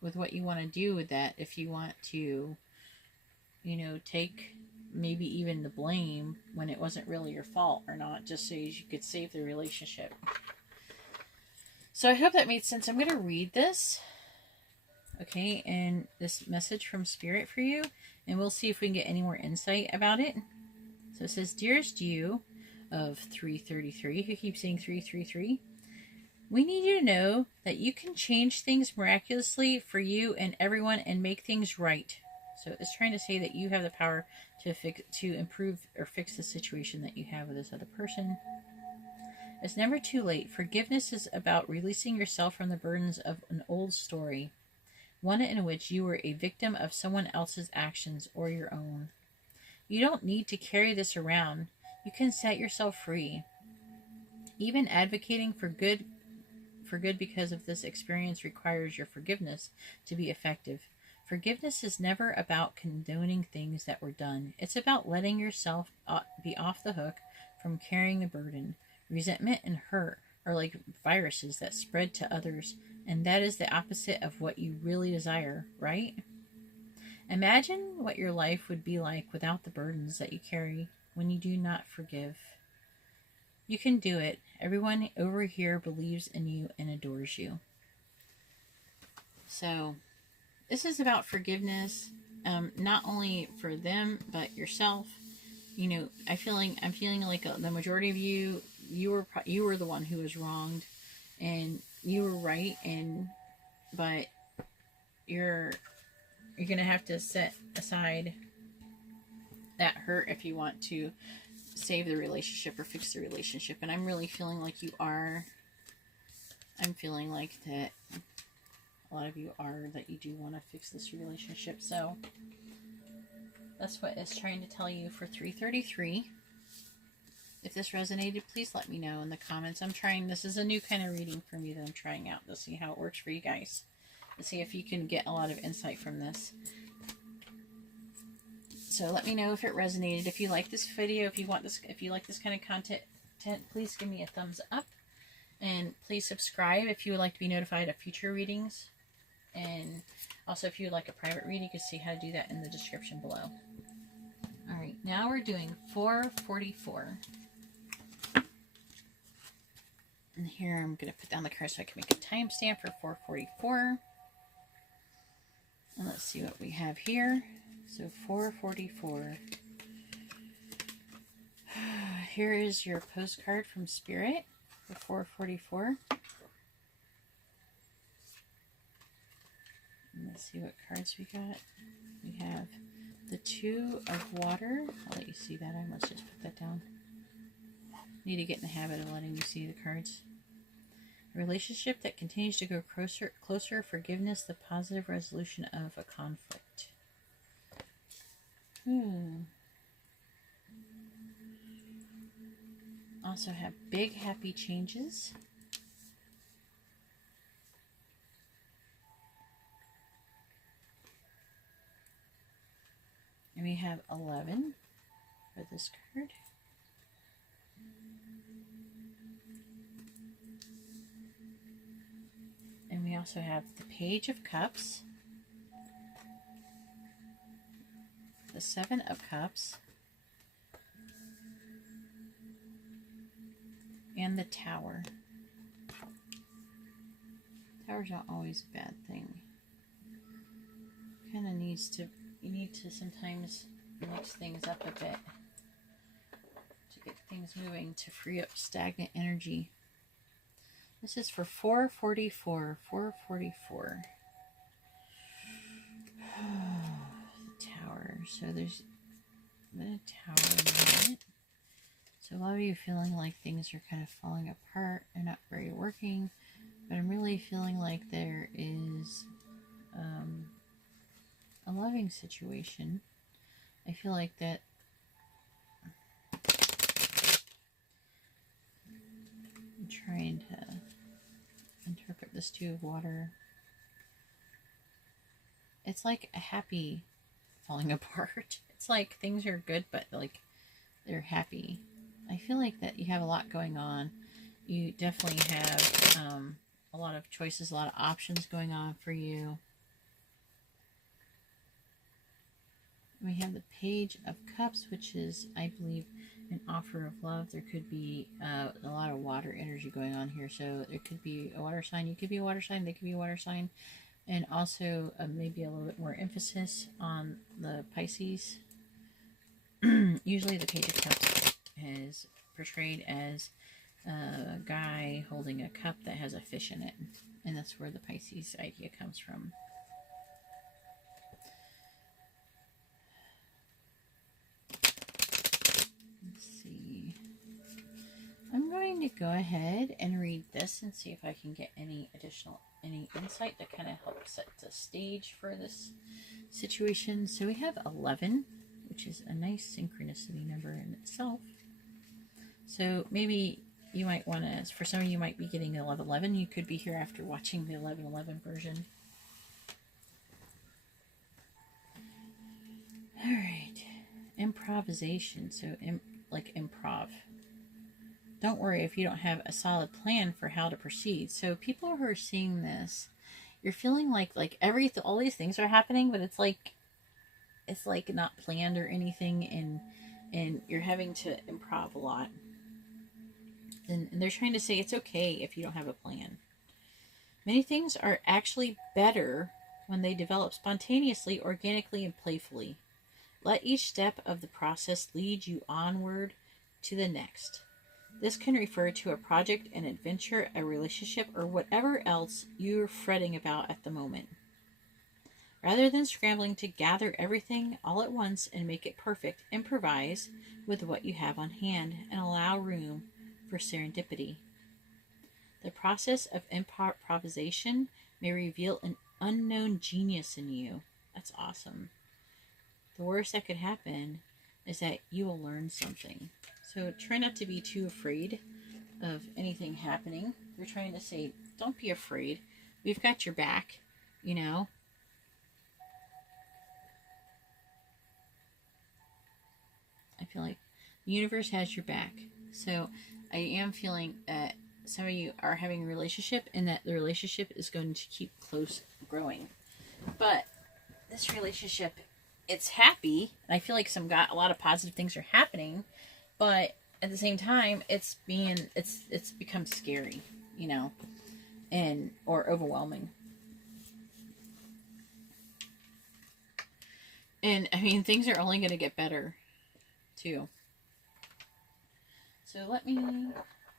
with what you want to do with that, if you want to, you know, take maybe even the blame when it wasn't really your fault or not, just so you could save the relationship. So I hope that made sense. I'm going to read this, okay, and this message from Spirit for you, and we'll see if we can get any more insight about it. So it says, Dearest you of 333, who keeps saying 333, we need you to know that you can change things miraculously for you and everyone and make things right. So it's trying to say that you have the power to improve or fix the situation that you have with this other person. It's never too late. Forgiveness is about releasing yourself from the burdens of an old story, one in which you were a victim of someone else's actions or your own. You don't need to carry this around. You can set yourself free. Even advocating for good because of this experience requires your forgiveness to be effective. Forgiveness is never about condoning things that were done. It's about letting yourself be off the hook from carrying the burden. Resentment and hurt are like viruses that spread to others, and that is the opposite of what you really desire, right? Imagine what your life would be like without the burdens that you carry when you do not forgive. You can do it. Everyone over here believes in you and adores you. So, this is about forgiveness, not only for them, but yourself. You know, I'm feeling like the majority of you were the one who was wronged, and you were right, but you're gonna have to set aside that hurt if you want to save the relationship or fix the relationship. And I'm really feeling like you are. I'm feeling like that a lot of you are, that you do want to fix this relationship. So that's what it's trying to tell you for 333. If this resonated, please let me know in the comments. This is a new kind of reading for me that I'm trying out to see how it works for you guys. To see if you can get a lot of insight from this. So let me know if it resonated. If you like this video, if you like this kind of content, please give me a thumbs up. And please subscribe if you would like to be notified of future readings. And also, if you would like a private reading, you can see how to do that in the description below. Alright, now we're doing 444. And here I'm going to put down the card so I can make a timestamp for 444. And let's see what we have here. So 444. Here is your postcard from Spirit for 444. And let's see what cards we got. We have the Two of Water. I'll let you see that. I must just put that down. Need to get in the habit of letting you see the cards. A relationship that continues to go closer, forgiveness, the positive resolution of a conflict. Also have big happy changes. And we have 11 for this card. And we also have the Page of Cups, the Seven of Cups, and the Tower. Tower's not always a bad thing. Kind of you need to sometimes mix things up a bit to get things moving, to free up stagnant energy. This is for 444. 444. The Tower. So I'm going to tower a minute. So a lot of you feeling like things are kind of falling apart and not very working, but I'm really feeling like there is a loving situation. I feel like that I'm trying to interpret this Two of Water. It's like a happy falling apart. It's like things are good, but like they're happy. I feel like that you have a lot going on. You definitely have a lot of choices, a lot of options going on for you. We have the Page of Cups, which is, I believe, an offer of love. There could be a lot of water energy going on here. So there could be a water sign. You could be a water sign. They could be a water sign. And also maybe a little bit more emphasis on the Pisces. Usually the Page of Cups is portrayed as a guy holding a cup that has a fish in it. And that's where the Pisces idea comes from. Let's see. I'm going to go ahead and read this and see if I can get any insight to kind of help set the stage for this situation. So we have 11, which is a nice synchronicity number in itself. So maybe you might want to, for some of you might be getting 1111. You could be here after watching the 1111 version. All right. Improvisation. So like improv. Don't worry if you don't have a solid plan for how to proceed. So people who are seeing this, you're feeling like all these things are happening, but it's like not planned or anything, and you're having to improv a lot. And they're trying to say it's okay if you don't have a plan. Many things are actually better when they develop spontaneously, organically, and playfully. Let each step of the process lead you onward to the next. This can refer to a project, an adventure, a relationship, or whatever else you're fretting about at the moment. Rather than scrambling to gather everything all at once and make it perfect, improvise with what you have on hand and allow room for serendipity. The process of improvisation may reveal an unknown genius in you. That's awesome. The worst that could happen is that you will learn something. So try not to be too afraid of anything happening. They're trying to say, don't be afraid. We've got your back, you know. I feel like the universe has your back. So I am feeling that some of you are having a relationship and that the relationship is going to keep close growing. But this relationship, it's happy. And I feel like a lot of positive things are happening. But at the same time, it's become scary, you know, or overwhelming. And I mean, things are only going to get better, too. So let me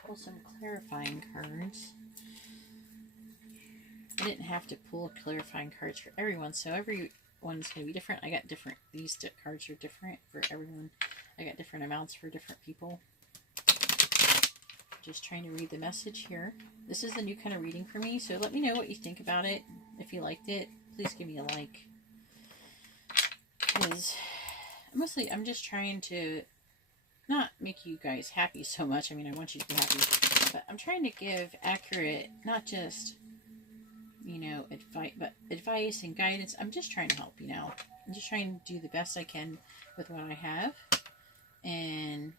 pull some clarifying cards. I didn't have to pull clarifying cards for everyone, so everyone's going to be different. I got different. These cards are different for everyone. I got different amounts for different people. Just trying to read the message here. This is a new kind of reading for me, so let me know what you think about it. If you liked it, please give me a like. Because mostly I'm just trying to not make you guys happy so much. I mean, I want you to be happy, but I'm trying to give accurate, not just, you know, advice and guidance. I'm just trying to help, you know. I'm just trying to do the best I can with what I have. And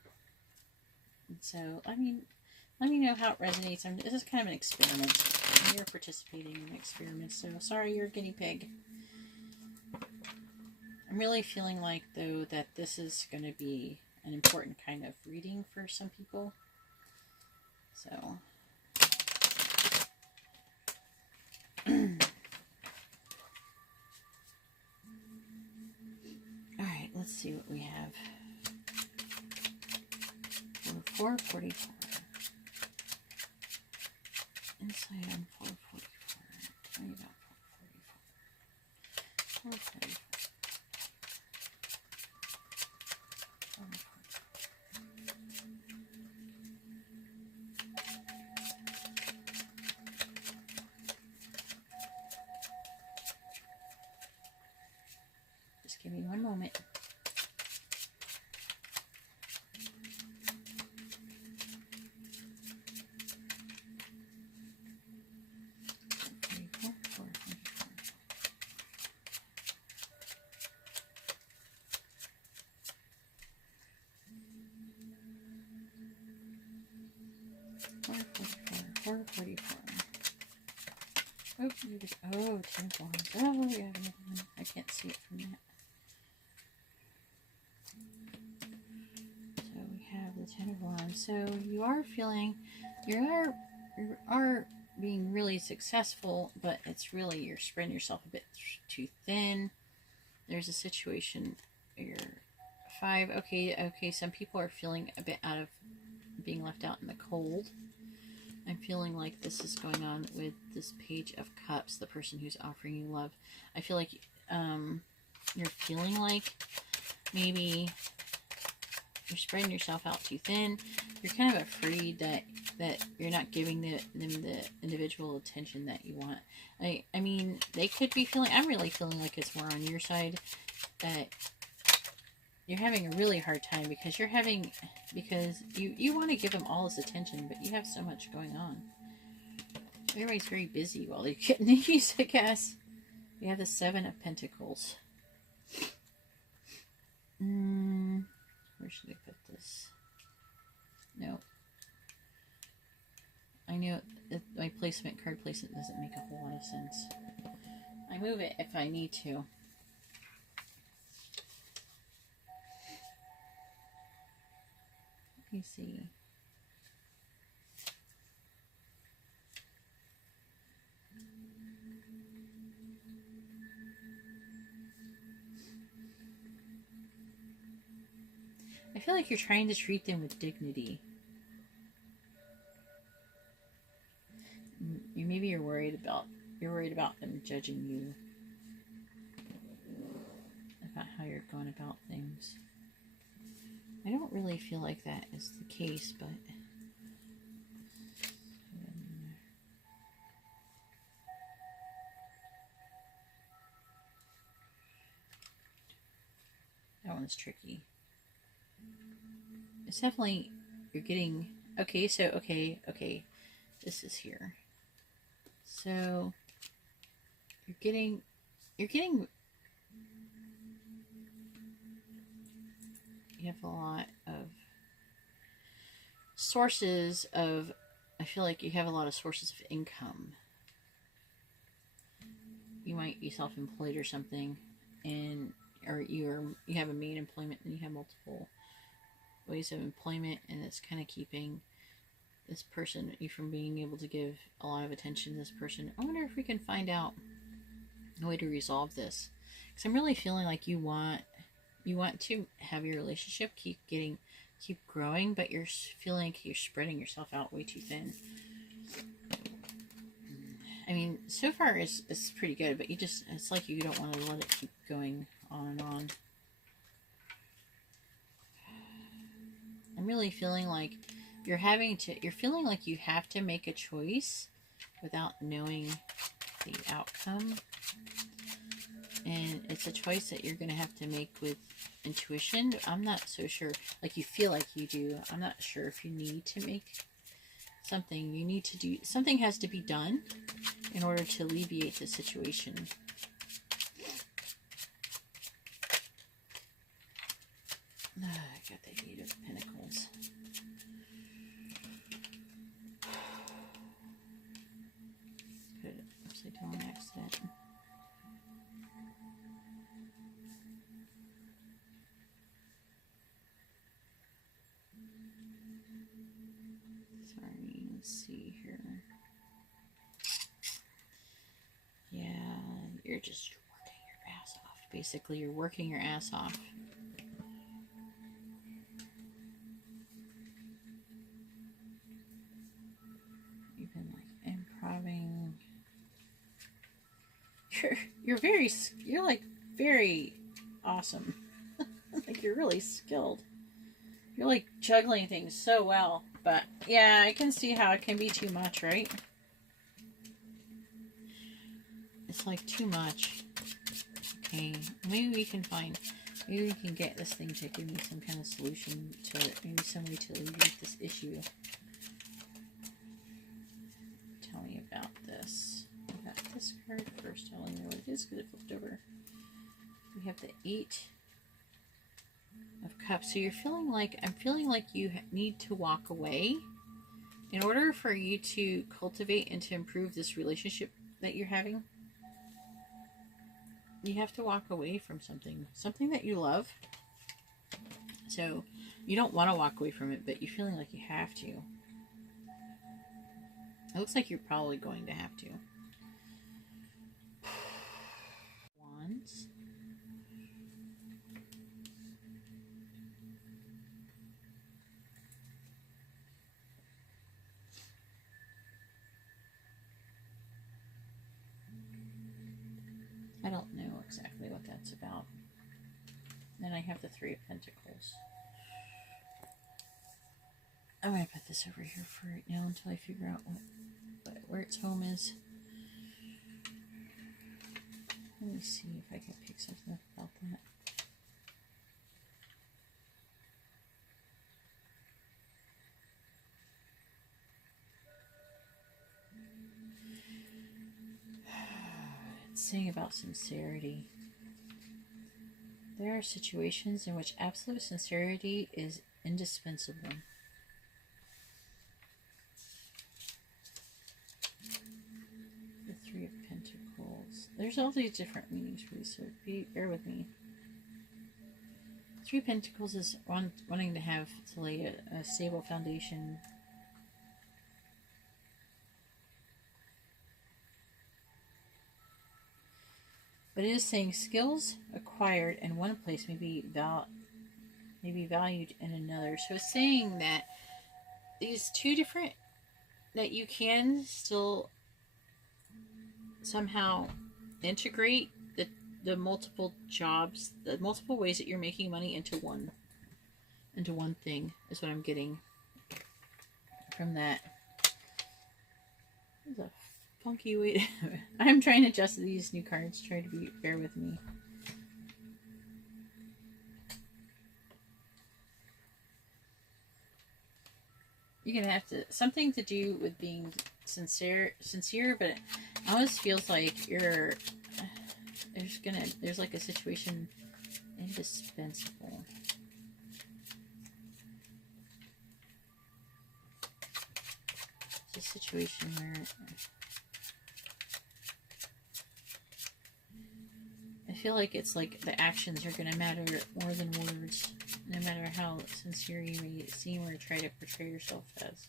so, I mean, let me know how it resonates. This is kind of an experiment. You're participating in an experiment, so sorry you're a guinea pig. I'm really feeling like, though, that this is going to be an important kind of reading for some people. So, alright, let's see what we have. 444. Insight on 444. Tell me about 444. 444. 444. 444. Oh, oh, 10 of Wands. Oh, we have another one. I can't see it from that. So we have the 10 of Wands. So you are feeling, you are being really successful, but it's really, you're spreading yourself a bit too thin. There's a situation where you're 5. Okay, some people are feeling a bit out of being left out in the cold. I'm feeling like this is going on with this Page of Cups, the person who's offering you love. I feel like you're feeling like maybe you're spreading yourself out too thin. You're kind of afraid that you're not giving them the individual attention that you want. I mean, they could be feeling, I'm really feeling like it's more on your side, that you're having a really hard time because you want to give them all this attention, but you have so much going on. Everybody's very busy while they're getting these, I guess. You have the 7 of Pentacles. Where should I put this? No. I know that my card placement doesn't make a whole lot of sense. I move it if I need to. Let me see. I feel like you're trying to treat them with dignity. Maybe you're worried about them judging you about how you're going about things. I don't really feel like that is the case, but that one's tricky. It's definitely, you're getting, okay, so, okay, this is here. So, you're getting, you have a lot of sources of, I feel like you have a lot of sources of income. You might be self-employed or something, or you have a main employment and you have multiple ways of employment, and it's kind of keeping this person, you from being able to give a lot of attention to this person. I wonder if we can find out a way to resolve this, because I'm really feeling like you want to have your relationship keep growing, but you're feeling like you're spreading yourself out way too thin. I mean, so far it's pretty good, but it's like you don't want to let it keep going on and on. I'm really feeling like you're feeling like you have to make a choice without knowing the outcome. And it's a choice that you're going to have to make with intuition. I'm not so sure. Like, you feel like you do. I'm not sure if you need to make something. You need to do something, has to be done in order to alleviate the situation. I got the 8 of Pentacles. Put it upside down on accident. Sorry, let's see here. Yeah, you're just working your ass off. Basically, you're working your ass off. You've been like improving. You're like very awesome. Like, you're really skilled. You're like juggling things so well. But yeah, I can see how it can be too much, right? It's like too much. Okay, maybe we can get this thing to give me some kind of solution to it. Maybe some way to alleviate this issue. Tell me about this. I got this card first. I'll let you know what it is because it flipped over. We have the 8 of Cups. So you're feeling like, I'm feeling like you need to walk away in order for you to cultivate and to improve this relationship that you're having, you have to walk away from something that you love. So you don't want to walk away from it, but you're feeling like you have to. It looks like you're probably going to have to. Wands. I don't know exactly what that's about. Then I have the Three of Pentacles. I'm going to put this over here for right now until I figure out where its home is. Let me see if I can pick something about that. It's saying about sincerity. There are situations in which absolute sincerity is indispensable. The Three of Pentacles. There's all these different meanings for these, so bear with me. Three of Pentacles is wanting to lay a stable foundation. But it is saying skills acquired in one place may be valued in another. So it's saying that these two different, that you can still somehow integrate the multiple jobs, the multiple ways that you're making money into one thing, is what I'm getting from that. There's a funky way to I'm trying to adjust these new cards. Bear with me. You're gonna have to, something to do with being sincere, but it almost feels like there's like a situation indispensable. It's a situation where I feel like it's like the actions are going to matter more than words, no matter how sincere you may seem or try to portray yourself as.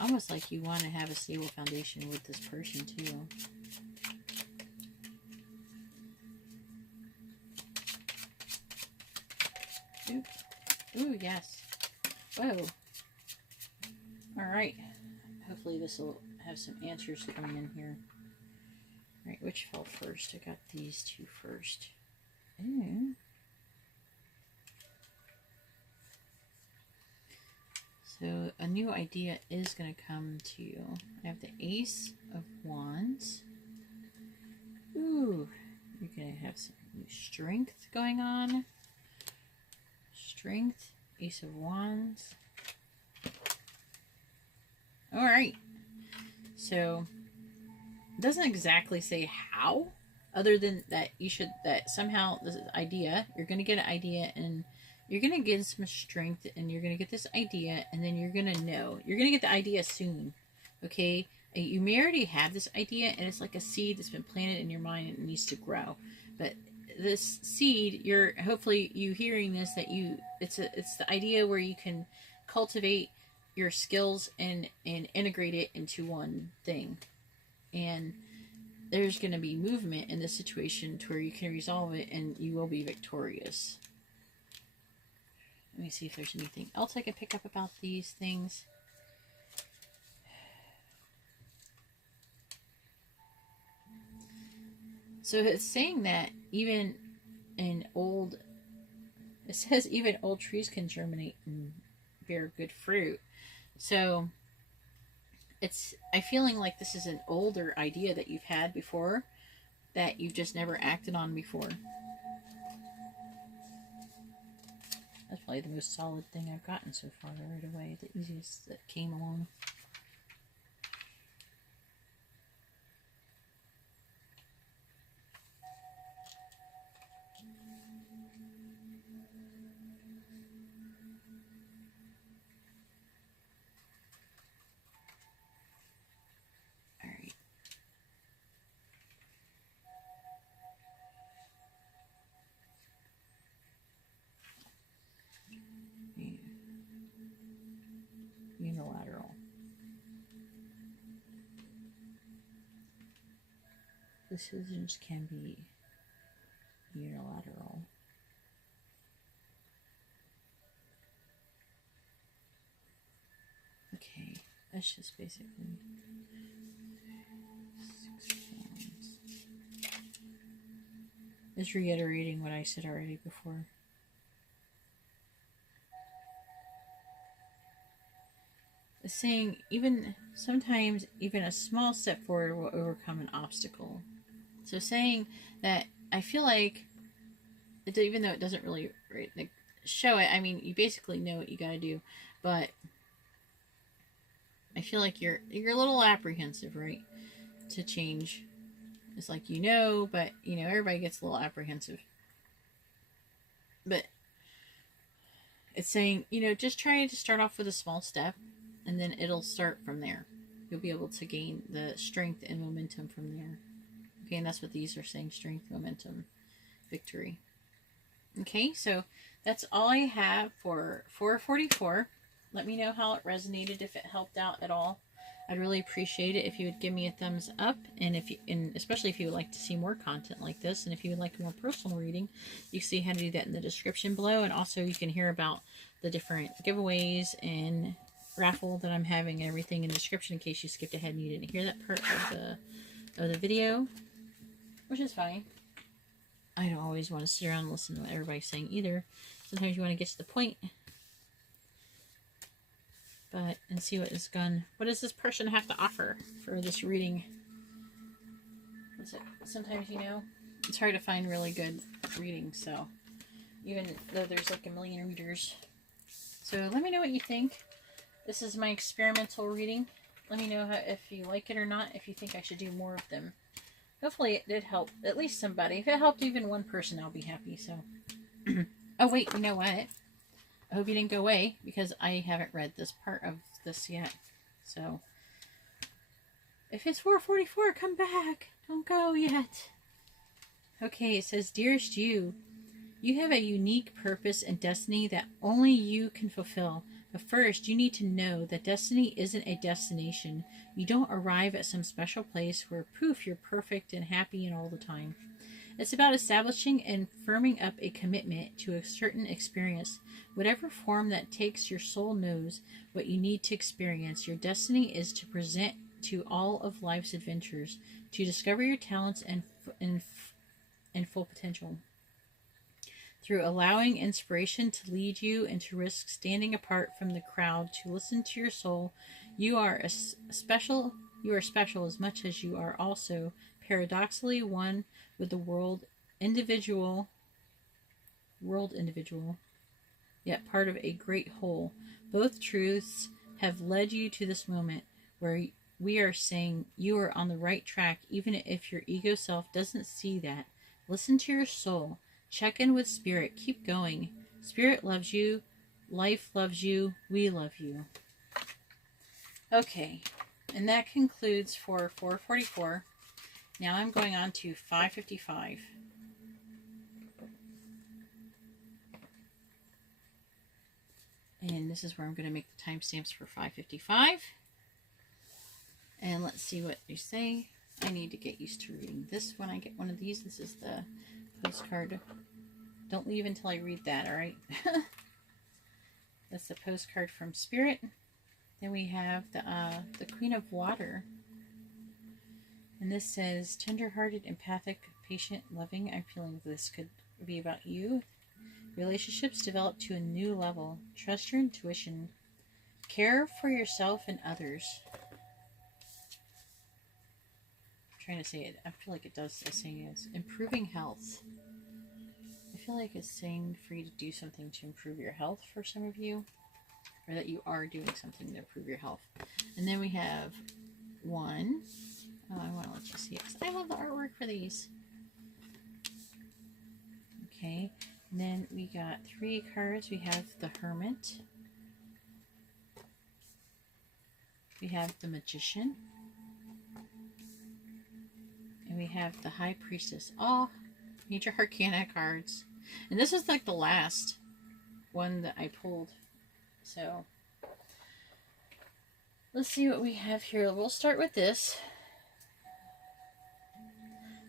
Almost like you want to have a stable foundation with this person too. Ooh, yes. Whoa. Alright. Hopefully this will have some answers coming in here. Alright, which fell first? I got these two first. Ooh. So a new idea is going to come to you. I have the Ace of Wands. Ooh. You're going to have some new strength going on. Strength. Ace of Wands. Alright. So, it doesn't exactly say how, other than that that somehow this idea, you're going to get an idea and you're going to get some strength and you're going to get this idea and then you're going to know. You're going to get the idea soon. Okay? You may already have this idea and it's like a seed that's been planted in your mind and it needs to grow. But this seed, hopefully you hearing this, that it's the idea where you can cultivate your skills and integrate it into one thing. And there's going to be movement in this situation to where you can resolve it and you will be victorious. Let me see if there's anything else I can pick up about these things. So it's saying that even it says even old trees can germinate and bear good fruit. So I'm feeling like this is an older idea that you've had before that you've just never acted on before. That's probably the most solid thing I've gotten so far right away. The easiest that came along. Decisions can be unilateral. Okay, that's just basically 6 Wands. It's reiterating what I said already before. It's saying even sometimes even a small step forward will overcome an obstacle. So saying that I feel like even though it doesn't really show it, I mean, you basically know what you got to do, but I feel like you're a little apprehensive, right, to change. It's like but everybody gets a little apprehensive. But it's saying, just try to start off with a small step, and then it'll start from there. You'll be able to gain the strength and momentum from there. Okay, and that's what these are saying: strength, momentum, victory. Okay, so that's all I have for 444. Let me know how it resonated, if it helped out at all. I'd really appreciate it if you would give me a thumbs up, and especially if you would like to see more content like this, and if you would like a more personal reading, you can see how to do that in the description below, and also you can hear about the different giveaways and raffle that I'm having and everything in the description in case you skipped ahead and you didn't hear that part of the video, which is fine. I don't always want to sit around and listen to what everybody's saying either. Sometimes you want to get to the point. And see what does this person have to offer for this reading? Sometimes, it's hard to find really good readings, so even though there's like a million readers. So let me know what you think. This is my experimental reading. Let me know if you like it or not, if you think I should do more of them. Hopefully it did help at least somebody. If it helped even one person, I'll be happy. So, oh wait, you know what? I hope you didn't go away, because I haven't read this part of this yet. So, if it's 444, come back. Don't go yet. Okay, it says, Dearest you, you have a unique purpose and destiny that only you can fulfill. But first, you need to know that destiny isn't a destination. You don't arrive at some special place where, poof, you're perfect and happy and all the time. It's about establishing and firming up a commitment to a certain experience. Whatever form that takes, your soul knows what you need to experience. Your destiny is to present to all of life's adventures, to discover your talents and full potential. Through allowing inspiration to lead you and to risk standing apart from the crowd to listen to your soul, you are special as much as you are also paradoxically one with the world individual, yet part of a great whole. Both truths have led you to this moment where we are saying you are on the right track, even if your ego self doesn't see that. Listen to your soul. Check in with Spirit. Keep going. Spirit loves you. Life loves you. We love you. Okay, and that concludes for 444. Now I'm going on to 555. And this is where I'm going to make the timestamps for 555. And let's see what they say. I need to get used to reading this when I get one of these. This is the postcard. Don't leave until I read that, alright? That's the postcard from Spirit. Then we have the Queen of Water. And this says, tender-hearted, empathic, patient, loving. I'm feeling this could be about you. Relationships develop to a new level. Trust your intuition. Care for yourself and others. I'm trying to say it. I feel like it does say saying is improving health. I feel like it's saying for you to do something to improve your health for some of you. Or that you are doing something to improve your health. And then we have one. Oh, I want to let you see it because I love the artwork for these. Okay. And then we got 3 cards. We have the Hermit. We have the Magician. And we have the High Priestess. All major arcana cards. And this was like the last one that I pulled. So, let's see what we have here. We'll start with this.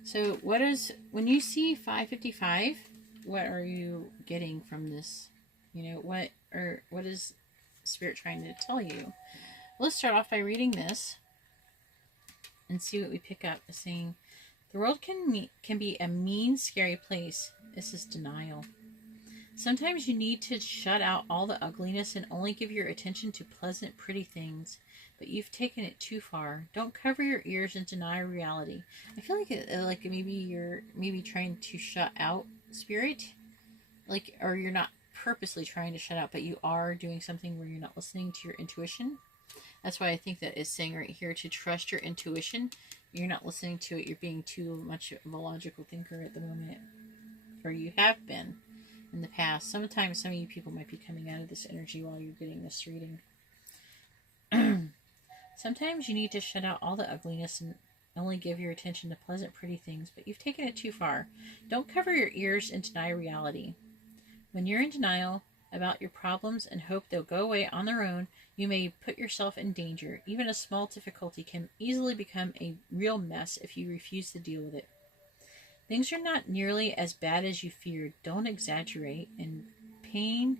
So what is, when you see 555, what are you getting from this? You know, what is Spirit trying to tell you? Let's start off by reading this and see what we pick up. Saying, the world can be a mean, scary place. This is denial. Sometimes you need to shut out all the ugliness and only give your attention to pleasant, pretty things. But you've taken it too far. Don't cover your ears and deny reality. I feel like maybe you're trying to shut out Spirit, like, or you're not purposely trying to shut out, but you are doing something where you're not listening to your intuition. That's why I think that it's saying right here to trust your intuition. You're not listening to it. You're being too much of a logical thinker at the moment, or you have been in the past. Sometimes some of you people might be coming out of this energy while you're getting this reading. Sometimes you need to shut out all the ugliness and only give your attention to pleasant, pretty things, but you've taken it too far. Don't cover your ears and deny reality. When you're in denial about your problems and hope they'll go away on their own, you may put yourself in danger. Even a small difficulty can easily become a real mess if you refuse to deal with it. Things are not nearly as bad as you feared. Don't exaggerate, and pain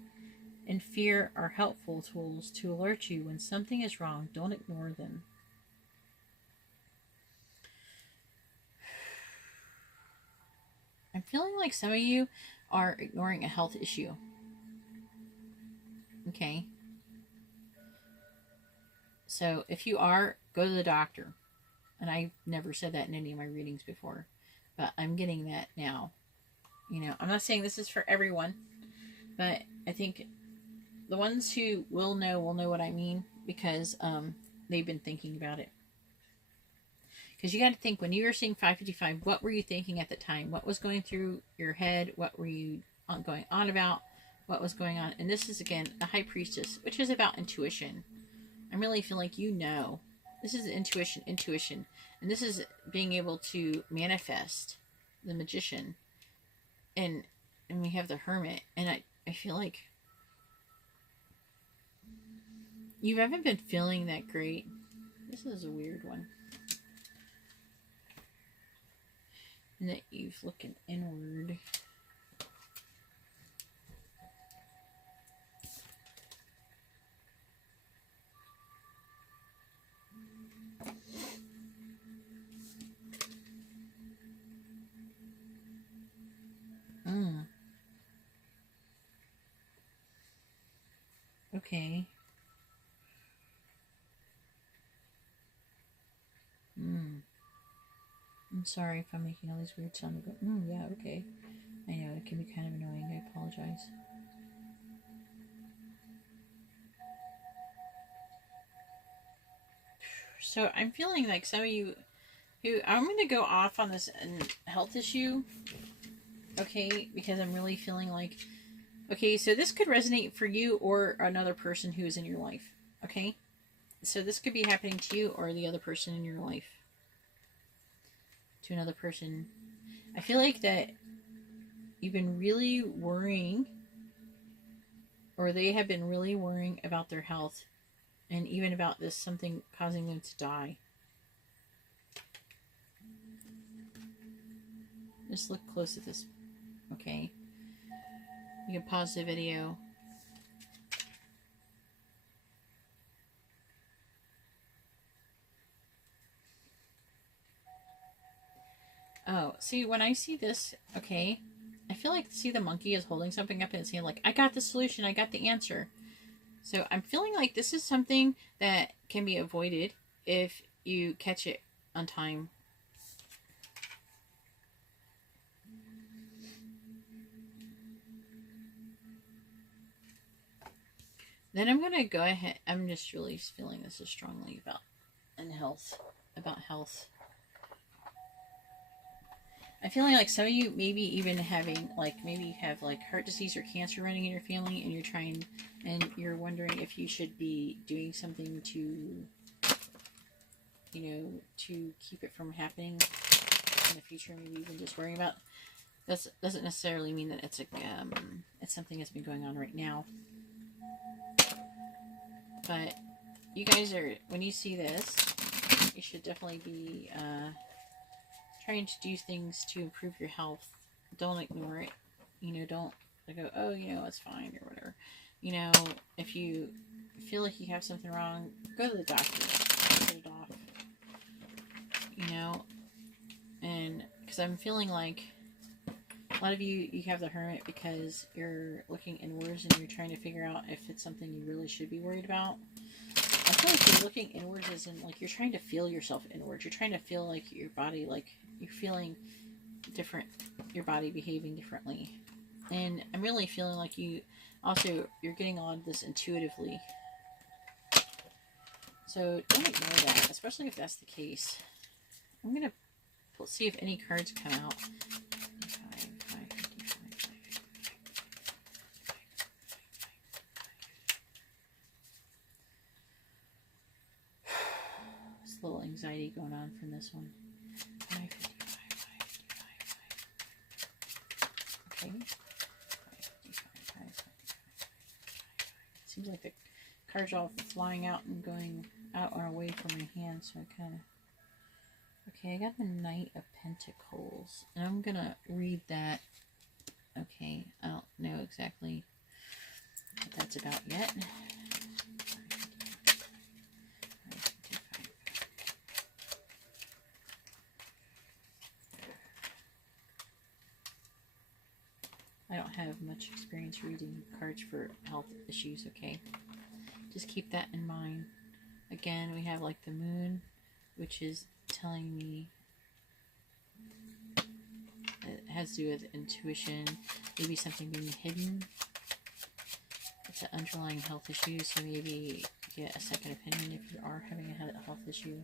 and fear are helpful tools to alert you when something is wrong. Don't ignore them. I'm feeling like some of you are ignoring a health issue. Okay. So if you are, go to the doctor. And I've never said that in any of my readings before, but I'm getting that now. You know, I'm not saying this is for everyone, but I think the ones who will know what I mean, because they've been thinking about it. Because you got to think, when you were seeing 555, what were you thinking at the time? What was going through your head? What were you going on about? What was going on? And this is, again, the High Priestess, which is about intuition. I'm really feeling like you know. This is intuition. And this is being able to manifest the Magician. And we have the Hermit. And I feel like you haven't been feeling that great. This is a weird one. And that you've looking inward. Okay. I'm sorry if I'm making all these weird sounds. Go, yeah, okay. I know, it can be kind of annoying. I apologize. So I'm feeling like some of you who, I'm going to go off on this health issue, okay, because I'm really feeling like, okay, so this could resonate for you or another person who is in your life, okay? So this could be happening to you or the other person in your life. To another person. I feel like that you've been really worrying, or they have been really worrying about their health, and even about this something causing them to die. Just look close at this, okay? You can pause the video. Oh, see, when I see this, okay, I feel like, see, the monkey is holding something up in its hand, like, I got the solution, I got the answer. So I'm feeling like this is something that can be avoided if you catch it on time. Then I'm going to go ahead, I'm just really feeling this is strongly about health. I'm feeling like some of you maybe even having, like, maybe you have like heart disease or cancer running in your family, and you're wondering if you should be doing something to, you know, to keep it from happening in the future. Maybe even just worrying about. That doesn't necessarily mean that it's something that's been going on right now. But you guys are, when you see this, you should definitely be trying to do things to improve your health, don't ignore it. You know, don't go, oh, you know, it's fine or whatever. You know, if you feel like you have something wrong, go to the doctor. Get it off. You know, and because I'm feeling like a lot of you have the hermit because you're looking inwards and you're trying to figure out if it's something you really should be worried about. I feel like you're looking inwards as in like you're trying to feel yourself inwards. You're trying to feel like your body, like you're feeling different, your body behaving differently. And I'm really feeling like you're getting all of this intuitively. So don't ignore that, especially if that's the case. I'm going to see if any cards come out. There's a little anxiety going on from this one. 5, 55, 5, 55. Okay. 5, 55, 5, 55. Seems like the cards are all flying out and going out or away from my hand, so I kind of... Okay, I got the Knight of Pentacles, and I'm gonna read that. Okay, I don't know exactly what that's about yet. I don't have much experience reading cards for health issues, okay? Just keep that in mind. Again, we have like the Moon, which is telling me it has to do with intuition, maybe something being hidden. It's an underlying health issue, so maybe get a second opinion if you are having a health issue.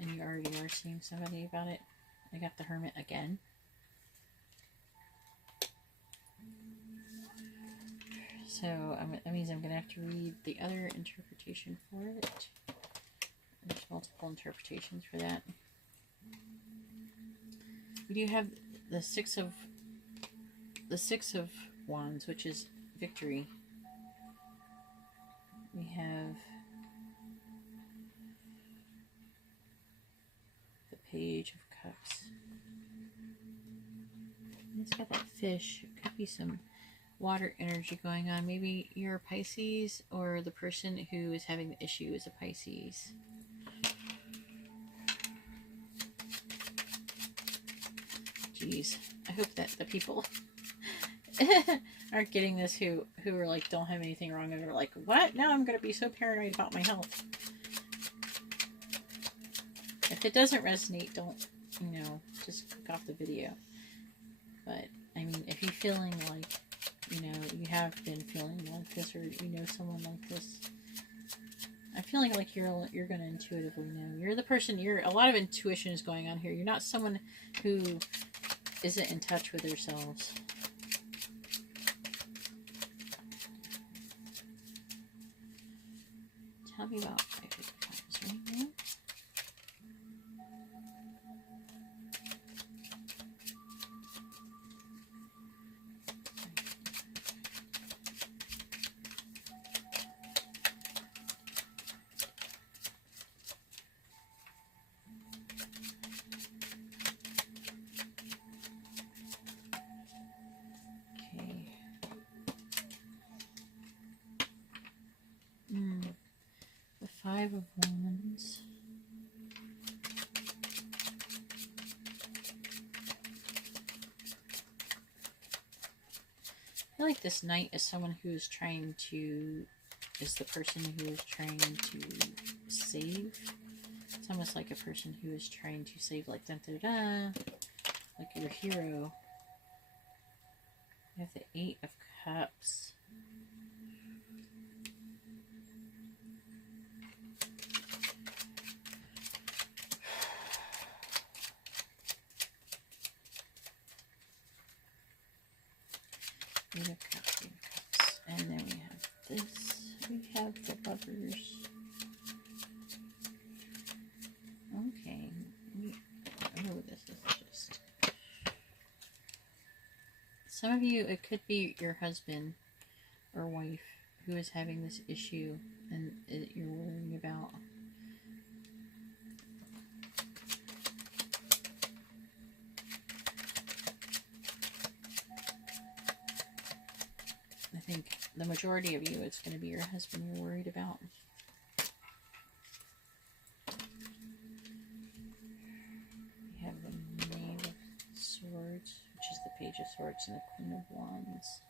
And you already are seeing somebody about it. I got the Hermit again. So that means I'm going to have to read the other interpretation for it. There's multiple interpretations for that. We do have the Six of Wands, which is victory. We have the Page of Cups. And it's got that fish. It could be some water energy going on. Maybe you're a Pisces, or the person who is having the issue is a Pisces. Jeez, I hope that the people aren't getting this who are like don't have anything wrong and they're like, what? Now I'm going to be so paranoid about my health. If it doesn't resonate, don't, just click off the video. But I mean, if you're feeling like, you have been feeling like this, or you know someone like this, I'm feeling like you're going to intuitively know. You're the person, a lot of intuition is going on here. You're not someone who isn't in touch with themselves. Tell me about 555 right now. The Five of Wands. I feel like this Knight is someone who is is the person who is trying to save. It's almost like a person who is trying to save, like, da-da-da, like your hero. You have the Eight of Cups. Eight of Cups, Eight of Cups. And then we have this. We have the Lovers. Okay. Oh, this is just... Some of you, it could be your husband or wife who is having this issue and you're worrying about. think the majority of you, it's going to be your husband you're worried about. We have the Knave of Swords, which is the Page of Swords, and the Queen of Wands.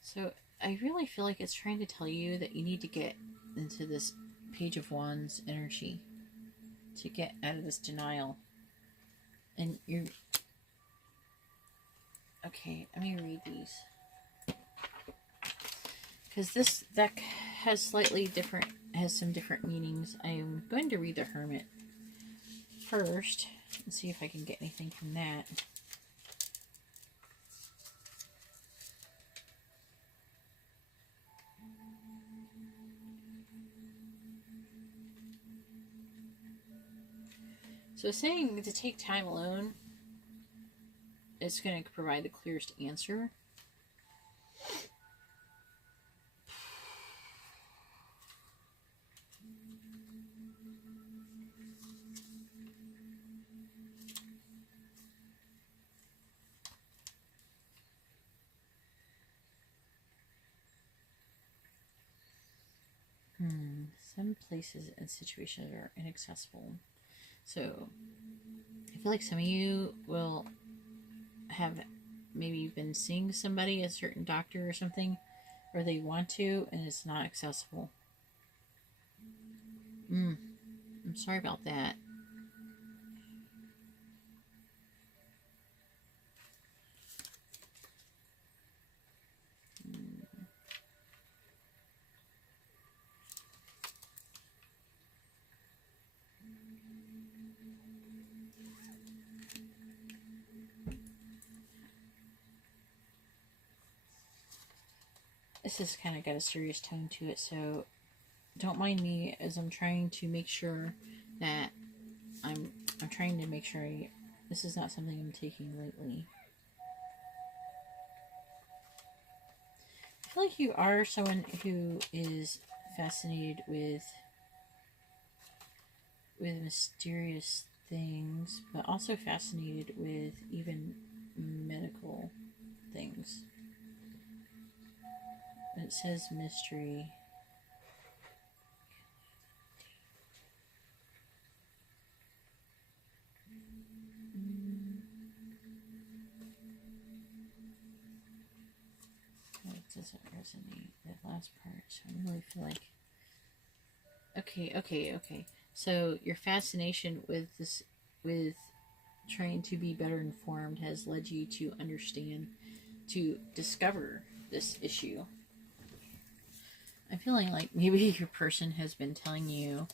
So I really feel like it's trying to tell you that you need to get into this Page of Wands energy to get out of this denial. And you're... Okay, let me read these. Because this deck has some different meanings. I'm going to read the Hermit first and see if I can get anything from that. So saying to take time alone is going to provide the clearest answer. Some places and situations are inaccessible. So I feel like some of you will have maybe been seeing somebody, a certain doctor or something, or they want to, and it's not accessible. I'm sorry about that. This has kind of got a serious tone to it, so don't mind me as I'm trying to make sure that I'm trying to make sure this is not something I'm taking lightly. I feel like you are someone who is fascinated with mysterious things, but also fascinated with even medical things. It says mystery. That doesn't resonate, that last part. So I really feel like... Okay. So your fascination with this, with trying to be better informed, has led you to understand, to discover this issue. I'm feeling like maybe your person has been telling you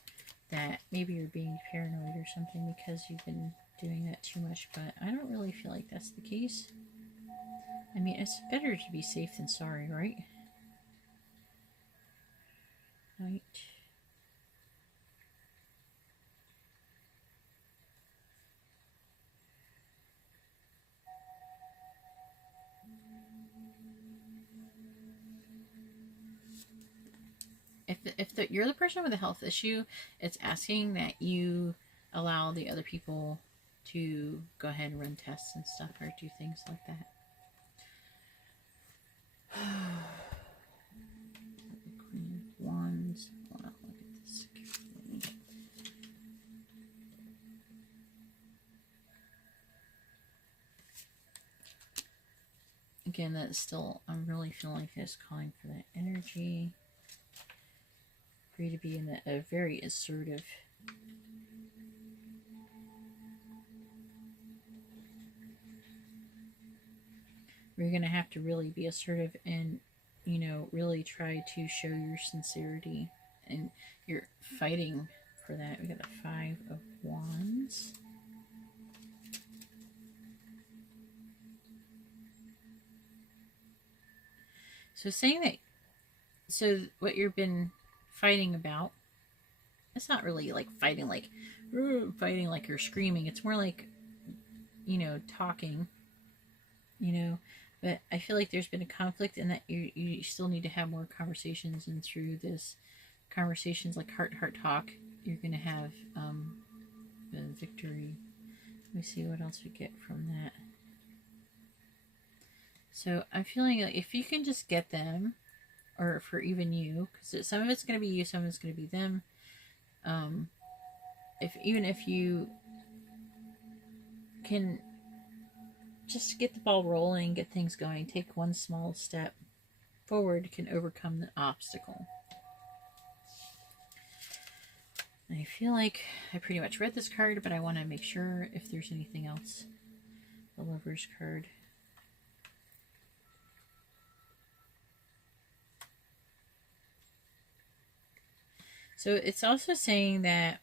that maybe you're being paranoid or something because you've been doing that too much, but I don't really feel like that's the case. I mean, it's better to be safe than sorry, right? Right. If you're the person with a health issue, it's asking that you allow the other people to go ahead and run tests and stuff or do things like that. The Queen of Wands. Hold on, look at this carefully. Again, that's still, I'm really feeling like it's calling for that energy. For you to be in a very assertive. You're going to have to really be assertive and, you know, really try to show your sincerity. And you're fighting for that. We got the Five of Wands. So saying that, so what you've been fighting about, it's not really like fighting like you're screaming. It's more like, you know, talking, you know. But I feel like there's been a conflict and that you still need to have more conversations, and through this conversations, like heart talk, you're going to have the victory. Let me see what else we get from that. So I'm feeling like if you can just get them, or for even you, because some of it's going to be you, some of it's going to be them. Even if you can just get the ball rolling, get things going, take one small step forward, can overcome the obstacle. I feel like I pretty much read this card, but I want to make sure if there's anything else. The Lover's card. So it's also saying that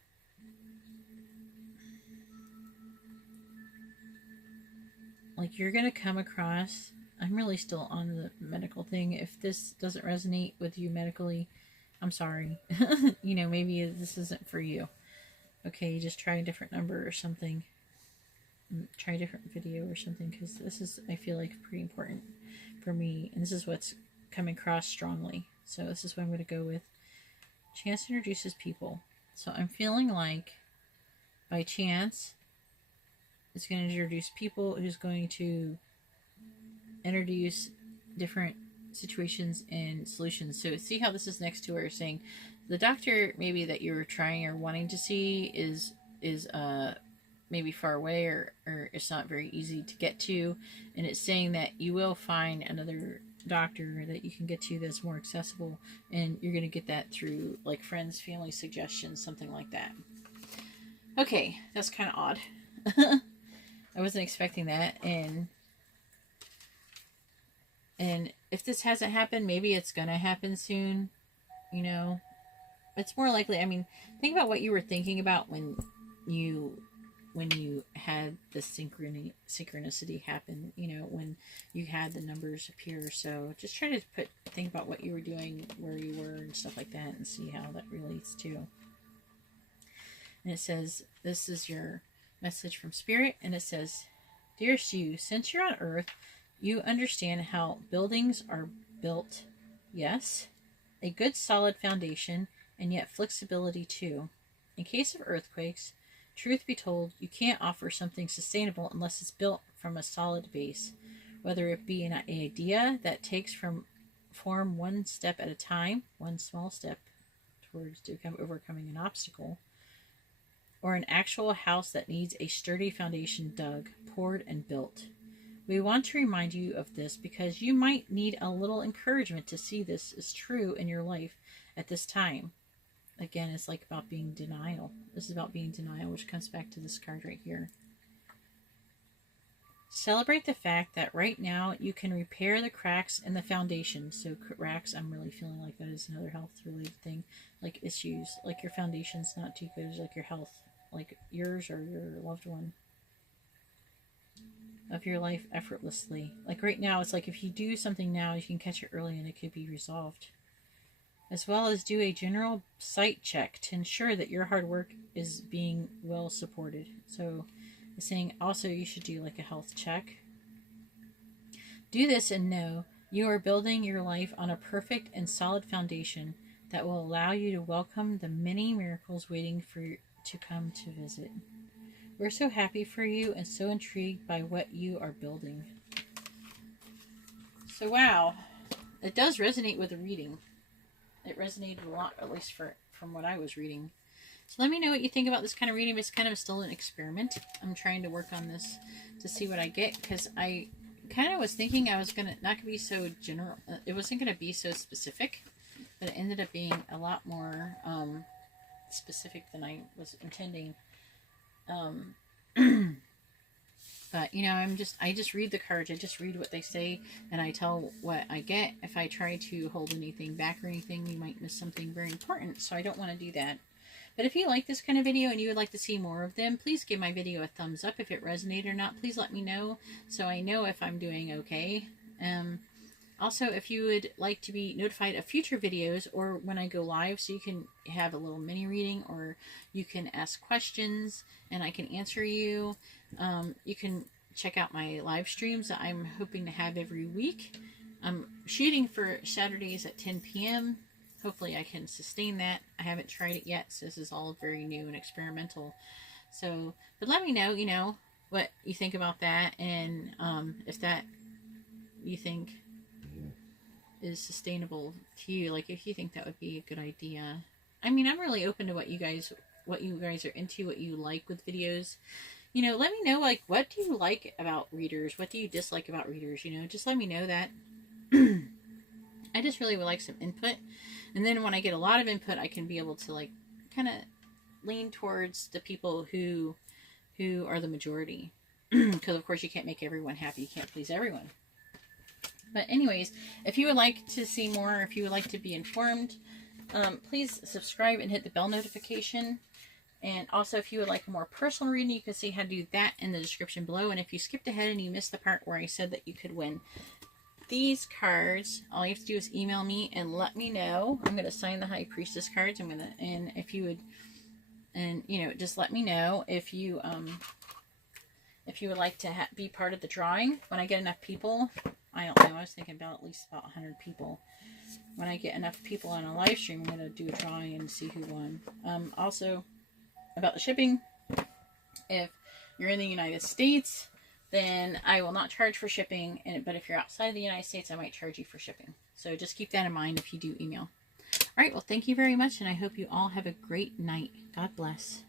like you're going to come across, I'm really still on the medical thing. If this doesn't resonate with you medically, I'm sorry. You know, maybe this isn't for you. Okay, just try a different number or something. Try a different video or something, because this is, I feel like, pretty important for me. And this is what's coming across strongly. So this is what I'm going to go with. Chance introduces people. So I'm feeling like by chance it's going to introduce people who's going to introduce different situations and solutions. So see how this is next to where saying the doctor maybe that you're trying or wanting to see is maybe far away, or it's not very easy to get to, and it's saying that you will find another doctor that you can get to that's more accessible, and you're going to get that through like friends, family suggestions, something like that. Okay, that's kind of odd. I wasn't expecting that, and if this hasn't happened, maybe it's going to happen soon. You know, it's more likely. I mean, think about what you were thinking about when you had the synchronicity happen, you know, when you had the numbers appear. So just try to think about what you were doing, where you were, and stuff like that, and see how that relates to. And it says, this is your message from Spirit, and it says, Dearest you, since you're on Earth, you understand how buildings are built. Yes, a good solid foundation, and yet flexibility too. In case of earthquakes, truth be told, you can't offer something sustainable unless it's built from a solid base, whether it be an idea that takes form one step at a time, one small step towards overcoming an obstacle, or an actual house that needs a sturdy foundation dug, poured, and built. We want to remind you of this because you might need a little encouragement to see this is true in your life at this time. Again, it's like about being denial. This is about being denial, which comes back to this card right here. Celebrate the fact that right now you can repair the cracks in the foundation. So cracks, I'm really feeling like that is another health-related thing. Like issues, like your foundation's not too good, like your health, like yours or your loved one, of your life effortlessly. Like right now, it's like if you do something now, you can catch it early and it could be resolved. As well as do a general site check to ensure that your hard work is being well supported. So it's saying also you should do like a health check. Do this and know you are building your life on a perfect and solid foundation that will allow you to welcome the many miracles waiting for you to come to visit. We're so happy for you and so intrigued by what you are building. So wow, it does resonate with the reading. It resonated a lot, at least from what I was reading. So let me know what you think about this kind of reading. It's kind of still an experiment. I'm trying to work on this to see what I get, because I kind of was thinking I was not going to be so general. It wasn't going to be so specific, but it ended up being a lot more specific than I was intending. But you know, I just read the cards. I just read what they say, and I tell what I get. If I try to hold anything back or anything, you might miss something very important. So I don't want to do that. But if you like this kind of video and you would like to see more of them, please give my video a thumbs up. If it resonated or not, please let me know so I know if I'm doing okay. Also, if you would like to be notified of future videos or when I go live, so you can have a little mini reading, or you can ask questions and I can answer you. You can check out my live streams that I'm hoping to have every week. I'm shooting for Saturdays at 10 p.m. Hopefully I can sustain that. I haven't tried it yet, so this is all very new and experimental. So, but let me know, you know, what you think about that, and if that you think is sustainable to you. Like if you think that would be a good idea. I mean, I'm really open to what you guys are into, what you like with videos. You know, let me know, like, what do you like about readers? What do you dislike about readers? You know, just let me know that. I just really would like some input. And then when I get a lot of input, I can be able to, like, kind of lean towards the people who are the majority. Because, of course, you can't make everyone happy. You can't please everyone. But anyways, if you would like to see more, if you would like to be informed, please subscribe and hit the bell notification. And also, if you would like a more personal reading, you can see how to do that in the description below. And if you skipped ahead and you missed the part where I said that you could win these cards, all you have to do is email me and let me know. I'm going to sign the High Priestess cards. And if you would, and you know, just let me know if you would like to be part of the drawing. When I get enough people, I don't know, I was thinking about at least about 100 people. When I get enough people on a live stream, I'm going to do a drawing and see who won. Also, about the shipping, if you're in the United States, then I will not charge for shipping, but if you're outside of the United States, I might charge you for shipping. So just keep that in mind if you do email. All right, well, thank you very much, and I hope you all have a great night. God bless.